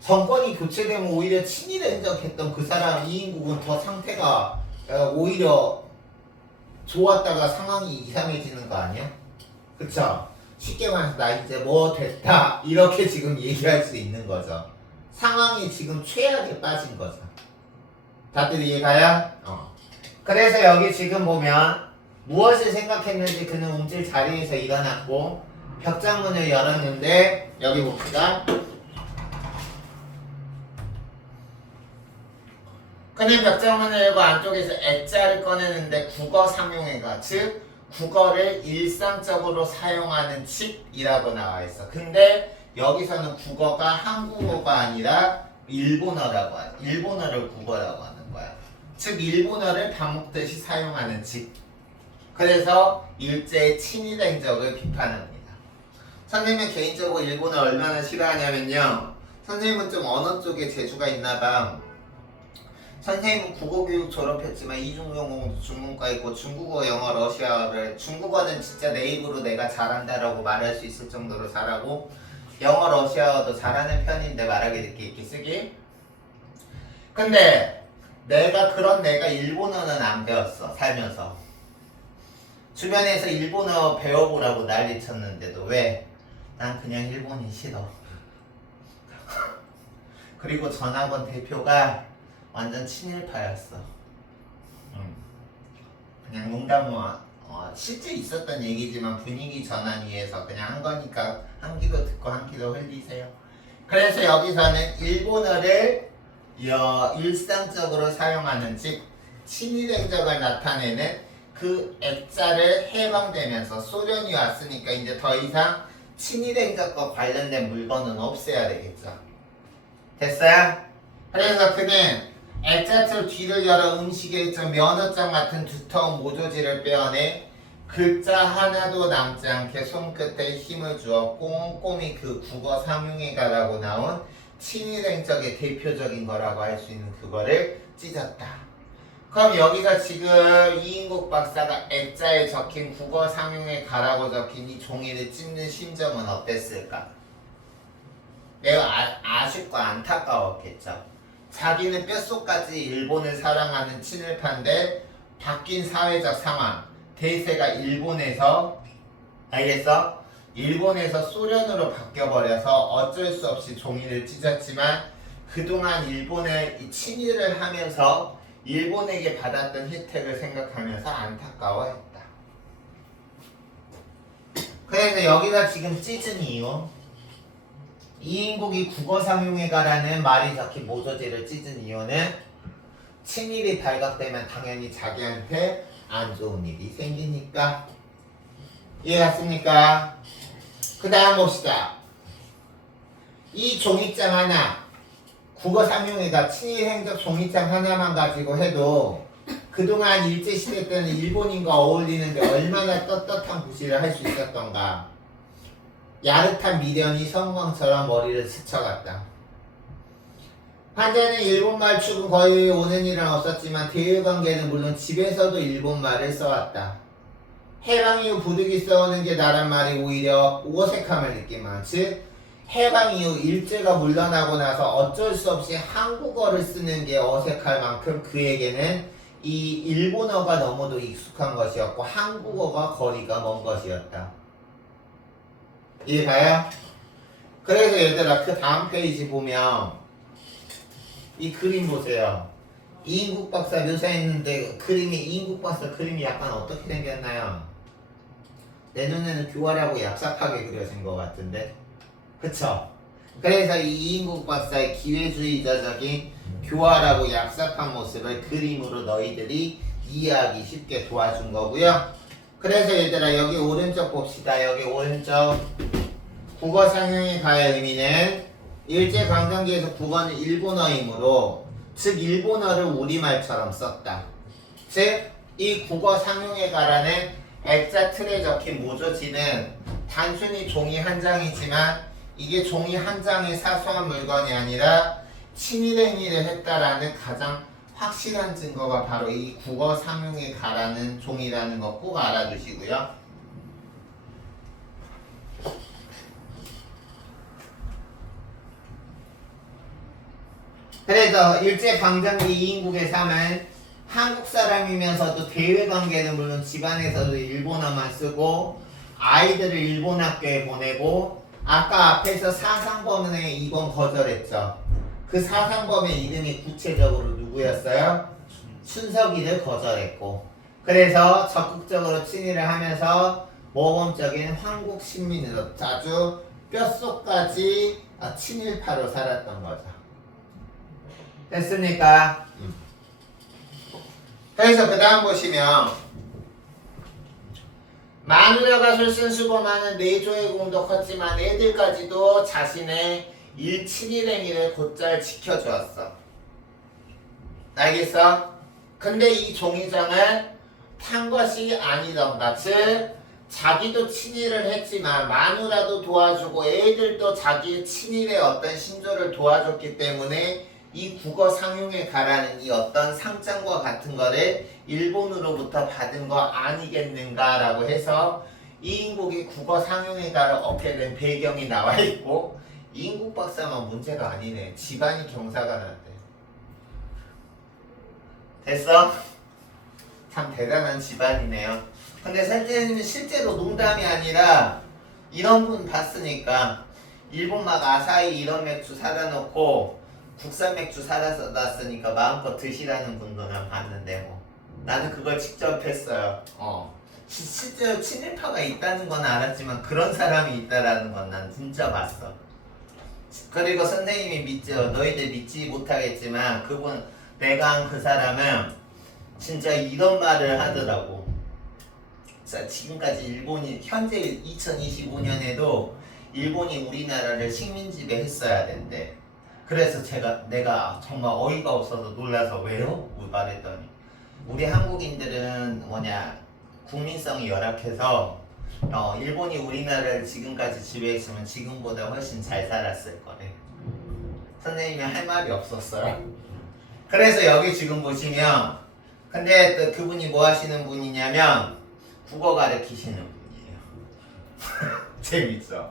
정권이 교체되면 오히려 친일 행적했던 그 사람 이인국은 더 상태가 오히려 좋았다가 상황이 이상해지는 거 아니야? 그쵸? 쉽게 말해서 나 이제 뭐 됐다 이렇게 지금 얘기할 수 있는 거죠. 상황이 지금 최악에 빠진 거죠. 다들 이해가요? 그래서 여기 지금 보면 무엇을 생각했는지 그는 움찔 자리에서 일어났고 벽장문을 열었는데 여기 봅시다. 그는 벽장문을 열고 안쪽에서 액자를 꺼내는데 국어 상용어가 즉 국어를 일상적으로 사용하는 칙이라고 나와 있어. 근데 여기서는 국어가 한국어가 아니라 일본어라고 하죠. 일본어를 국어라고 하는 거야. 즉 일본어를 밥 먹듯이 사용하는 칙. 그래서 일제의 친일 행적을 비판합니다. 선생님은 개인적으로 일본어 얼마나 싫어하냐면요. 선생님은 좀 언어 쪽에 재주가 있나봐. 선생님은 국어교육 졸업했지만 이중전공도 중문과 있고 중국어, 영어, 러시아어를 중국어는 진짜 내 입으로 내가 잘한다라고 말할 수 있을 정도로 잘하고 영어, 러시아어도 잘하는 편인데 말하기 듣기 읽기 쓰기. 근데 내가 일본어는 안 배웠어 살면서. 주변에서 일본어 배워보라고 난리 쳤는데도 왜? 난 그냥 일본이 싫어. 그리고 전학원 대표가 완전 친일파였어. 그냥 농담으로 실제 있었던 얘기지만 분위기 전환 위해서 그냥 한 거니까 한 귀로 듣고 한 귀로 흘리세요. 그래서 여기서는 일본어를 일상적으로 사용하는 즉 친일 행적을 나타내는 그 액자를 해방되면서 소련이 왔으니까 이제 더 이상 친일 행적과 관련된 물건은 없애야 되겠죠. 됐어요? 그래서 그는 액자틀 뒤를 열어 음식일정, 면허장 같은 두터운 모조지를 빼어내 글자 하나도 남지 않게 손끝에 힘을 주어 꼼꼼히 그 국어 상용회가라고 나온 친일 행적의 대표적인 거라고 할 수 있는 그거를 찢었다. 그럼 여기서 지금 이인국 박사가 액자에 적힌 국어 상용회가라고 적힌 이 종이를 찢는 심정은 어땠을까? 내가 아쉽고 안타까웠겠죠. 자기는 뼛속까지 일본을 사랑하는 친일파인데 바뀐 사회적 상황, 대세가 일본에서 알겠어? 일본에서 소련으로 바뀌어버려서 어쩔 수 없이 종이를 찢었지만 그동안 일본을 친일을 하면서 일본에게 받았던 혜택을 생각하면서 안타까워했다. 그래서 여기서 지금 찢은 이유 이인국이 국어상용회가라는 말이 적힌 모조지를 찢은 이유는 친일이 발각되면 당연히 자기한테 안 좋은 일이 생기니까. 이해갔습니까? 그 다음 봅시다. 이 종이장 하나 국어상용회가 친일 행적 종이장 하나만 가지고 해도 그동안 일제시대 때는 일본인과 어울리는데 얼마나 떳떳한 구실을 할 수 있었던가. 야릇한 미련이 성광처럼 머리를 스쳐갔다. 한자는 일본말 축은 거의 오는 일은 없었지만 대외관계는 물론 집에서도 일본말을 써왔다. 해방 이후 부득이 써오는 게 나란 말이 오히려 어색함을 느끼만 즉 해방 이후 일제가 물러나고 나서 어쩔 수 없이 한국어를 쓰는 게 어색할 만큼 그에게는 이 일본어가 너무도 익숙한 것이었고 한국어가 거리가 먼 것이었다. 이해가요? 그래서 얘들아 그 다음 페이지 보면 이 그림 보세요. 이인국 박사 묘사했는데 그림이 이인국 박사 그림이 약간 어떻게 생겼나요? 내 눈에는 교활하고 얍삽하게 그려진 것 같은데 그쵸? 그래서 이 이인국 박사의 기회주의자적인 교활하고 얍삽한 모습을 그림으로 너희들이 이해하기 쉽게 도와준 거고요. 그래서 얘들아 여기 오른쪽 봅시다. 여기 오른쪽 국어 상용회가의 의미는 일제강점기에서 국어는 일본어이므로 즉 일본어를 우리말처럼 썼다. 즉 이 국어 상용회가라는 액자 틀에 적힌 모조지는 단순히 종이 한 장이지만 이게 종이 한 장의 사소한 물건이 아니라 친일 행위를 했다라는 가장 확실한 증거가 바로 이 국어 상용에 가라는 종이라는 거 꼭 알아두시고요. 그래서 일제강점기 이인국의 삶은 한국 사람이면서도 대외관계는 물론 집안에서도 일본어만 쓰고 아이들을 일본 학교에 보내고 아까 앞에서 사상범의 2번 거절했죠. 그 사상범의 이름이 구체적으로 누구였어요? 춘석이를 거절했고 그래서 적극적으로 친일을 하면서 모범적인 황국 신민으로 아주 뼛속까지 친일파로 살았던 거죠. 됐습니까? 그래서 그 다음 보시면 마누라가 솔선수범하는 내조의 공도 컸지만 애들까지도 자신의 일친일행위를 곧잘 지켜주었어. 알겠어? 근데 이 종의장은 탄 것이 아니던가 즉 자기도 친일을 했지만 마누라도 도와주고 애들도 자기의 친일의 어떤 신조를 도와줬기 때문에 이 국어 상용에 가라는 이 어떤 상장과 같은 거를 일본으로부터 받은 거 아니겠는가라고 해서 이인국이 국어 상용에 가를 얻게 된 배경이 나와 있고 이인국 박사만 문제가 아니네. 집안이 경사가 났대. 됐어? 참 대단한 집안이네요. 근데 선생님은 실제로 농담이 아니라 이런 분 봤으니까 일본 막 아사히 이런 맥주 사다 놓고 국산 맥주 사다 놨으니까 마음껏 드시라는 분도 난 봤는데 뭐 나는 그걸 직접 했어요. 실제로 친일파가 있다는 건 알았지만 그런 사람이 있다라는 건 난 진짜 봤어. 그리고 선생님이 믿죠. 너희들 믿지 못하겠지만 그분 내가 한 그 사람은 진짜 이런 말을 하더라고. 자, 지금까지 일본이 현재 2025년에도 일본이 우리나라를 식민지배 했어야 된대. 그래서 내가 정말 어이가 없어서 놀라서 왜요? 말했더니 우리 한국인들은 국민성이 열악해서 일본이 우리나라를 지금까지 지배했으면 지금보다 훨씬 잘 살았을 거래. 선생님이 할 말이 없었어요. 그래서 여기 지금 보시면 근데 또 그분이 뭐 하시는 분이냐면 국어 가르치시는 분이에요. 재밌어.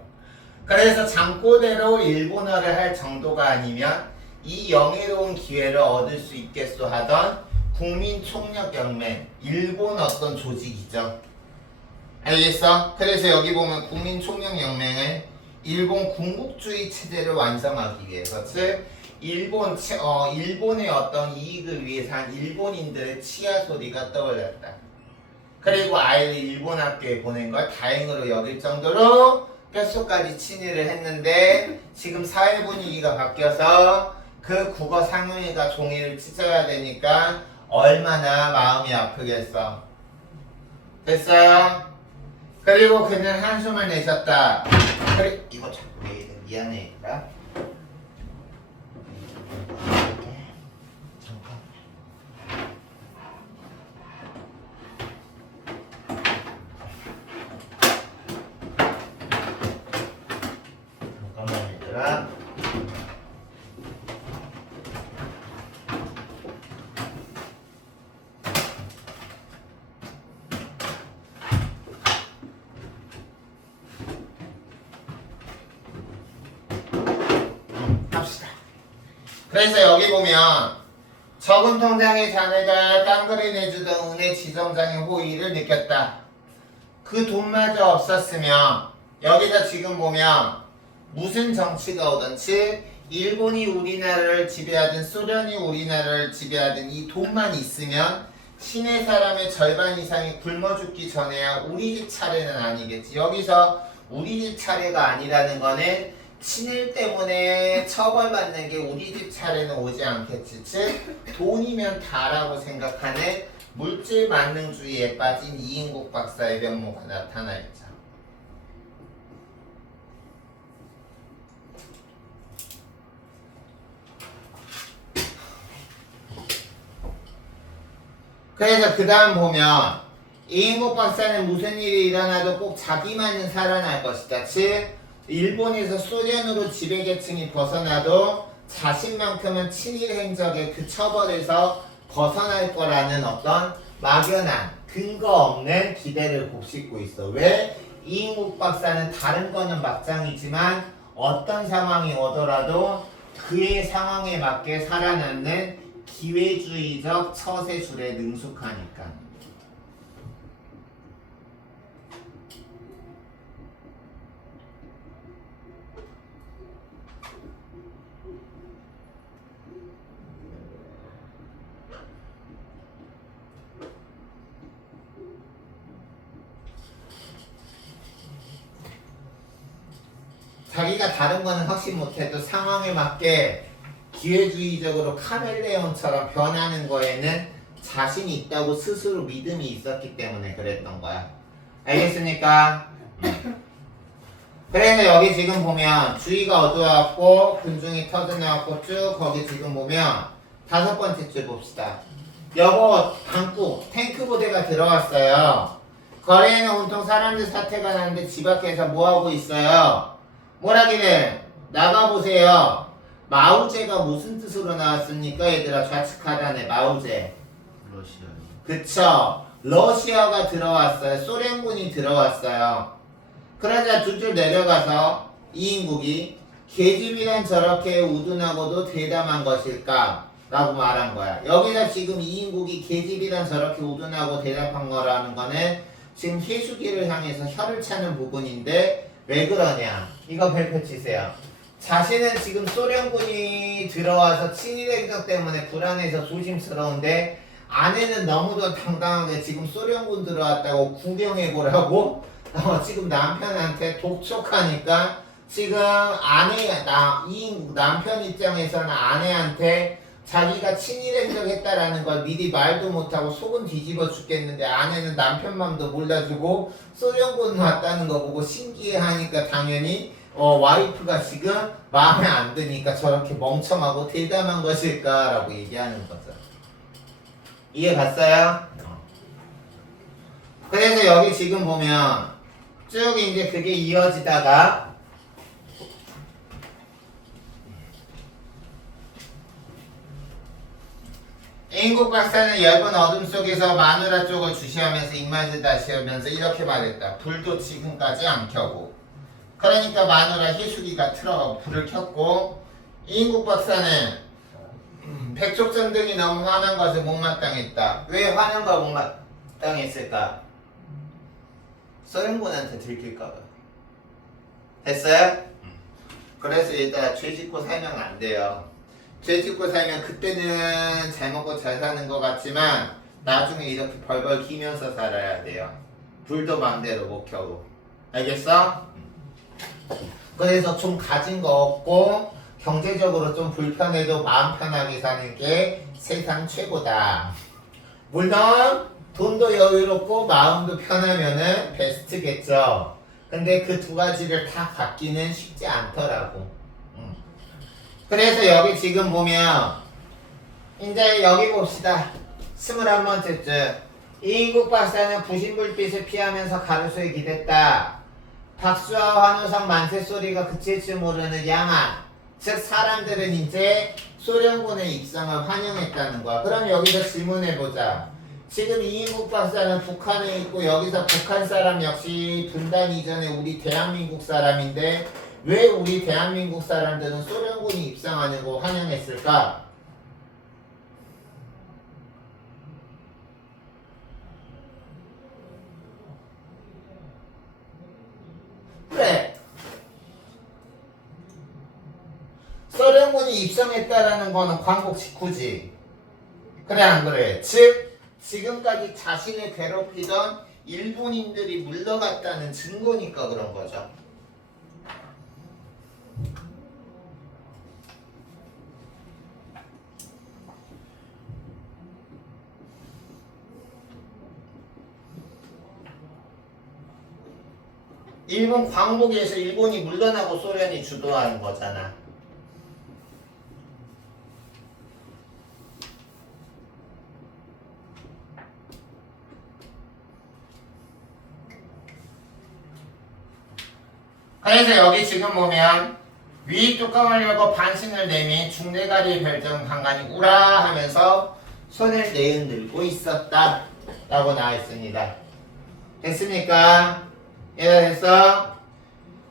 그래서 잠꼬대로 일본어를 할 정도가 아니면 이 영예로운 기회를 얻을 수 있겠소 하던 국민총력연맹, 일본 어떤 조직이죠. 알겠어? 그래서 여기 보면 국민총력연맹은 일본 군국주의 체제를 완성하기 위해서 즉 일본의 어떤 이익을 위해서 한 일본인들의 치아 소리가 떠올랐다. 그리고 아이를 일본 학교에 보낸 걸 다행으로 여길 정도로 뼛속까지 친일을 했는데 지금 사회 분위기가 바뀌어서 그 국어 상용회가 종이를 찢어야 되니까 얼마나 마음이 아프겠어. 됐어요? 그리고 그는 한숨을 내셨다. 그래 이거 자꾸 왜 이래 미안해. 잠깐만 얘들아. 합시다. 그래서 여기 보면 적은 통장의 자네가 깡그리 내주던 은혜 지점장의 호의를 느꼈다. 그 돈마저 없었으면 여기서 지금 보면 무슨 정치가 오든 즉 일본이 우리나라를 지배하든 소련이 우리나라를 지배하든 이 돈만 있으면 시내 사람의 절반 이상이 굶어 죽기 전에야 우리 집 차례는 아니겠지. 여기서 우리 집 차례가 아니라는 거는 친일 때문에 처벌받는 게 우리 집 차례는 오지 않겠지. 즉 돈이면 다라고 생각하는 물질 만능주의에 빠진 이인국 박사의 면모가 나타나 있죠. 그래서 그 다음 보면 이인국 박사는 무슨 일이 일어나도 꼭 자기만은 살아날 것이다. 즉 일본에서 소련으로 지배계층이 벗어나도 자신만큼은 친일 행적의 그 처벌에서 벗어날 거라는 어떤 막연한 근거 없는 기대를 곱씹고 있어. 왜? 이인국 박사는 다른 거는 막장이지만 어떤 상황이 오더라도 그의 상황에 맞게 살아남는 기회주의적 처세술에 능숙하니까. 자기가 다른 거는 확신 못해도 상황에 맞게 기회주의적으로 카멜레온처럼 변하는 거에는 자신이 있다고 스스로 믿음이 있었기 때문에 그랬던 거야. 알겠습니까? 그래서 여기 지금 보면 주의가 어두워갖고 근중이 터져나왔고 쭉 거기 지금 보면 5번째 줄 봅시다. 여보 방구 탱크 부대가 들어왔어요. 거리에는 온통 사람들 사태가 나는데 집 밖에서 뭐하고 있어요? 뭐라기는 나가보세요. 마우제가 무슨 뜻으로 나왔습니까? 얘들아 좌측 하단에 마우제. 러시아. 그쵸. 러시아가 들어왔어요. 소련군이 들어왔어요. 그러자 두 줄 내려가서 이인국이 계집이란 저렇게 우둔하고도 대담한 것일까? 라고 말한 거야. 여기서 지금 이인국이 계집이란 저렇게 우둔하고 대답한 거라는 거는 지금 희수기를 향해서 혀를 차는 부분인데 왜 그러냐? 이거 별표 치세요. 자신은 지금 소련군이 들어와서 친일 행적 때문에 불안해서 조심스러운데 아내는 너무도 당당하게 지금 소련군 들어왔다고 구경해보라고 지금 남편한테 독촉하니까 지금 이 남편 입장에서는 아내한테 자기가 친일 행적했다라는 걸 미리 말도 못하고 속은 뒤집어 죽겠는데 아내는 남편 맘도 몰라주고 소련군 왔다는 거 보고 신기해하니까 당연히 와이프가 지금 마음에 안 드니까 저렇게 멍청하고 대담한 것일까라고 얘기하는 거죠. 이해 갔어요? 그래서 여기 지금 보면 쭉 이제 그게 이어지다가 인국 박사는 엷은 어둠 속에서 마누라 쪽을 주시하면서 입맛을 다시 하면서 이렇게 말했다. 불도 지금까지 안 켜고. 그러니까 마누라 희숙이가 틀어가고 불을 켰고 인국 박사는 백촉전등이 너무 화난 것을 못마땅했다. 왜 화난과 못마땅했을까? 소련군한테 들킬까봐. 됐어요? 그래서 일단 죄 짓고 살면 안 돼요. 죄 짓고 살면 그때는 잘 먹고 잘 사는 것 같지만 나중에 이렇게 벌벌 기면서 살아야 돼요. 불도 맘대로 못 켜고. 알겠어? 그래서 좀 가진 거 없고 경제적으로 좀 불편해도 마음 편하게 사는 게 세상 최고다. 물론 돈도 여유롭고 마음도 편하면은 베스트겠죠. 근데 그 두 가지를 다 갖기는 쉽지 않더라고. 그래서 여기 지금 보면 이제 여기 봅시다. 21번째 줄. 이인국 박사는 부신불빛을 피하면서 가로수에 기댔다. 박수와 환호성 만세 소리가 그칠 줄 모르는 양안. 즉 사람들은 이제 소련군의 입성을 환영했다는 거야. 그럼 여기서 질문해보자. 지금 이인국 박사는 북한에 있고 여기서 북한 사람 역시 분단 이전에 우리 대한민국 사람인데 왜 우리 대한민국 사람들은 소련군이 입성하는 거 환영했을까? 그래. 소련군이 입성했다라는 거는 광복 직후지. 그래 안 그래? 즉 지금까지 자신을 괴롭히던 일본인들이 물러갔다는 증거니까 그런 거죠. 일본 광복에서 일본이 물러나고 소련이 주도하는 거잖아. 그래서 여기 지금 보면 위 뚜껑을 열고 반신을 내민 중대가리 별정 간간이 우라 하면서 손을 내흔들고 있었다 라고 나와 있습니다. 됐습니까? 이해됐어?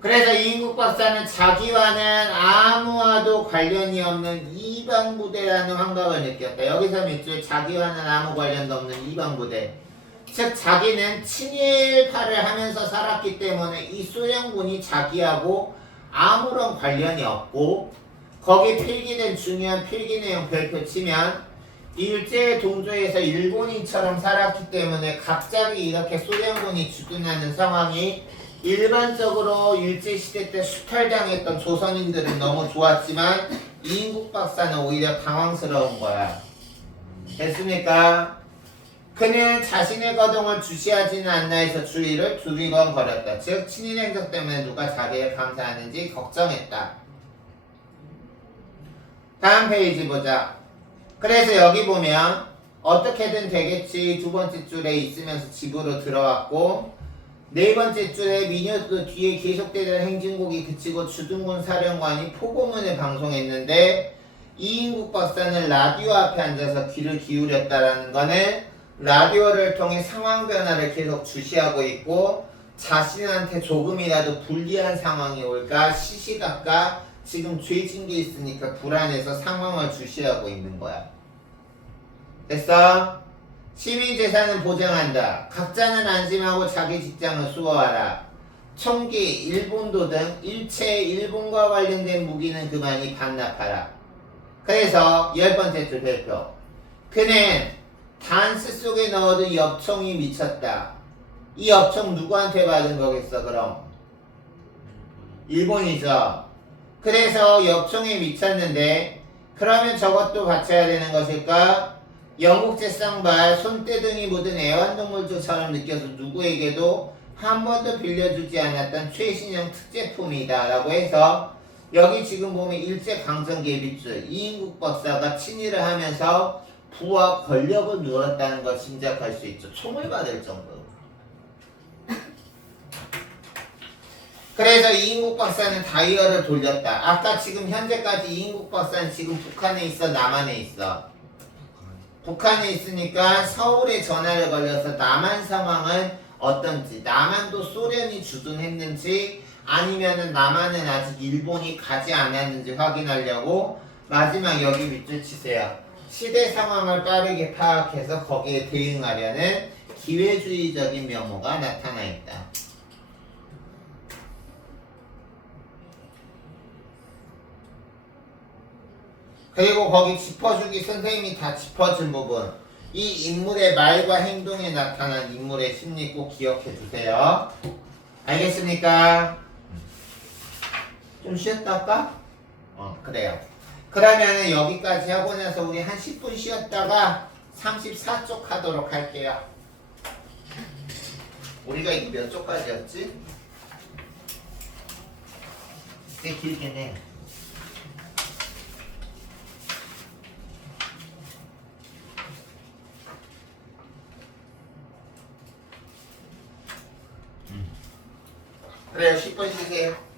그래서 이인국 박사는 자기와는 아무와도 관련이 없는 이방부대라는 환각을 느꼈다. 여기서 밑줄 자기와는 아무 관련도 없는 이방부대. 즉 자기는 친일파를 하면서 살았기 때문에 이 소련군이 자기하고 아무런 관련이 없고 거기 필기된 중요한 필기 내용 별표 치면 일제동조에서 일본인처럼 살았기 때문에 갑자기 이렇게 소련군이 주둔하는 상황이 일반적으로 일제시대 때 수탈당했던 조선인들은 너무 좋았지만 이인국 박사는 오히려 당황스러운 거야. 됐습니까? 그는 자신의 거동을 주시하지는 않나 해서 주의를 두리번거렸다. 즉 친일 행적 때문에 누가 자기를 감사하는지 걱정했다. 다음 페이지 보자. 그래서 여기 보면 어떻게든 되겠지 두 번째 줄에 있으면서 집으로 들어왔고 네 번째 줄에 민요도 뒤에 계속되던 행진곡이 그치고 주둔군 사령관이 포고문을 방송했는데 이인국 박사는 라디오 앞에 앉아서 귀를 기울였다라는 거는 라디오를 통해 상황 변화를 계속 주시하고 있고 자신한테 조금이라도 불리한 상황이 올까 시시각각 지금 죄진 게 있으니까 불안해서 상황을 주시하고 있는 거야. 됐어? 시민 재산은 보장한다. 각자는 안심하고 자기 직장을 수호하라. 총기, 일본도 등 일체 일본과 관련된 무기는 그만이 반납하라. 그래서 10번째 줄 발표. 그는 단스 속에 넣어둔 엽총이 미쳤다. 이 엽총 누구한테 받은 거겠어 그럼? 일본이죠. 그래서 엽총에 미쳤는데 그러면 저것도 바쳐야 되는 것일까? 영국제쌍발 손때등이 묻은 애완동물처럼 느껴서 누구에게도 한 번도 빌려주지 않았던 최신형 특제품이다 라고 해서 여기 지금 보면 일제강점기의 밑줄 이인국 박사가 친일을 하면서 부와 권력을 누렸다는 걸 짐작할 수 있죠. 총을 받을 정도로. 그래서 이인국 박사는 다이얼을 돌렸다. 아까 지금 현재까지 이인국 박사는 지금 북한에 있어 남한에 있어? 북한에 있으니까 서울에 전화를 걸려서 남한 상황은 어떤지 남한도 소련이 주둔했는지 아니면은 남한은 아직 일본이 가지 않았는지 확인하려고 마지막 여기 밑줄 치세요. 시대 상황을 빠르게 파악해서 거기에 대응하려는 기회주의적인 면모가 나타나 있다. 그리고 거기 짚어주기 선생님이 다 짚어준 부분 이 인물의 말과 행동에 나타난 인물의 심리 꼭 기억해 주세요. 알겠습니까? 좀 쉬었다 할까? 그래요. 그러면 여기까지 하고 나서 우리 한 10분 쉬었다가 34쪽 하도록 할게요. 우리가 이게 몇 쪽까지였지? 꽤 길겠네. 그래요. 10분 쉬세요.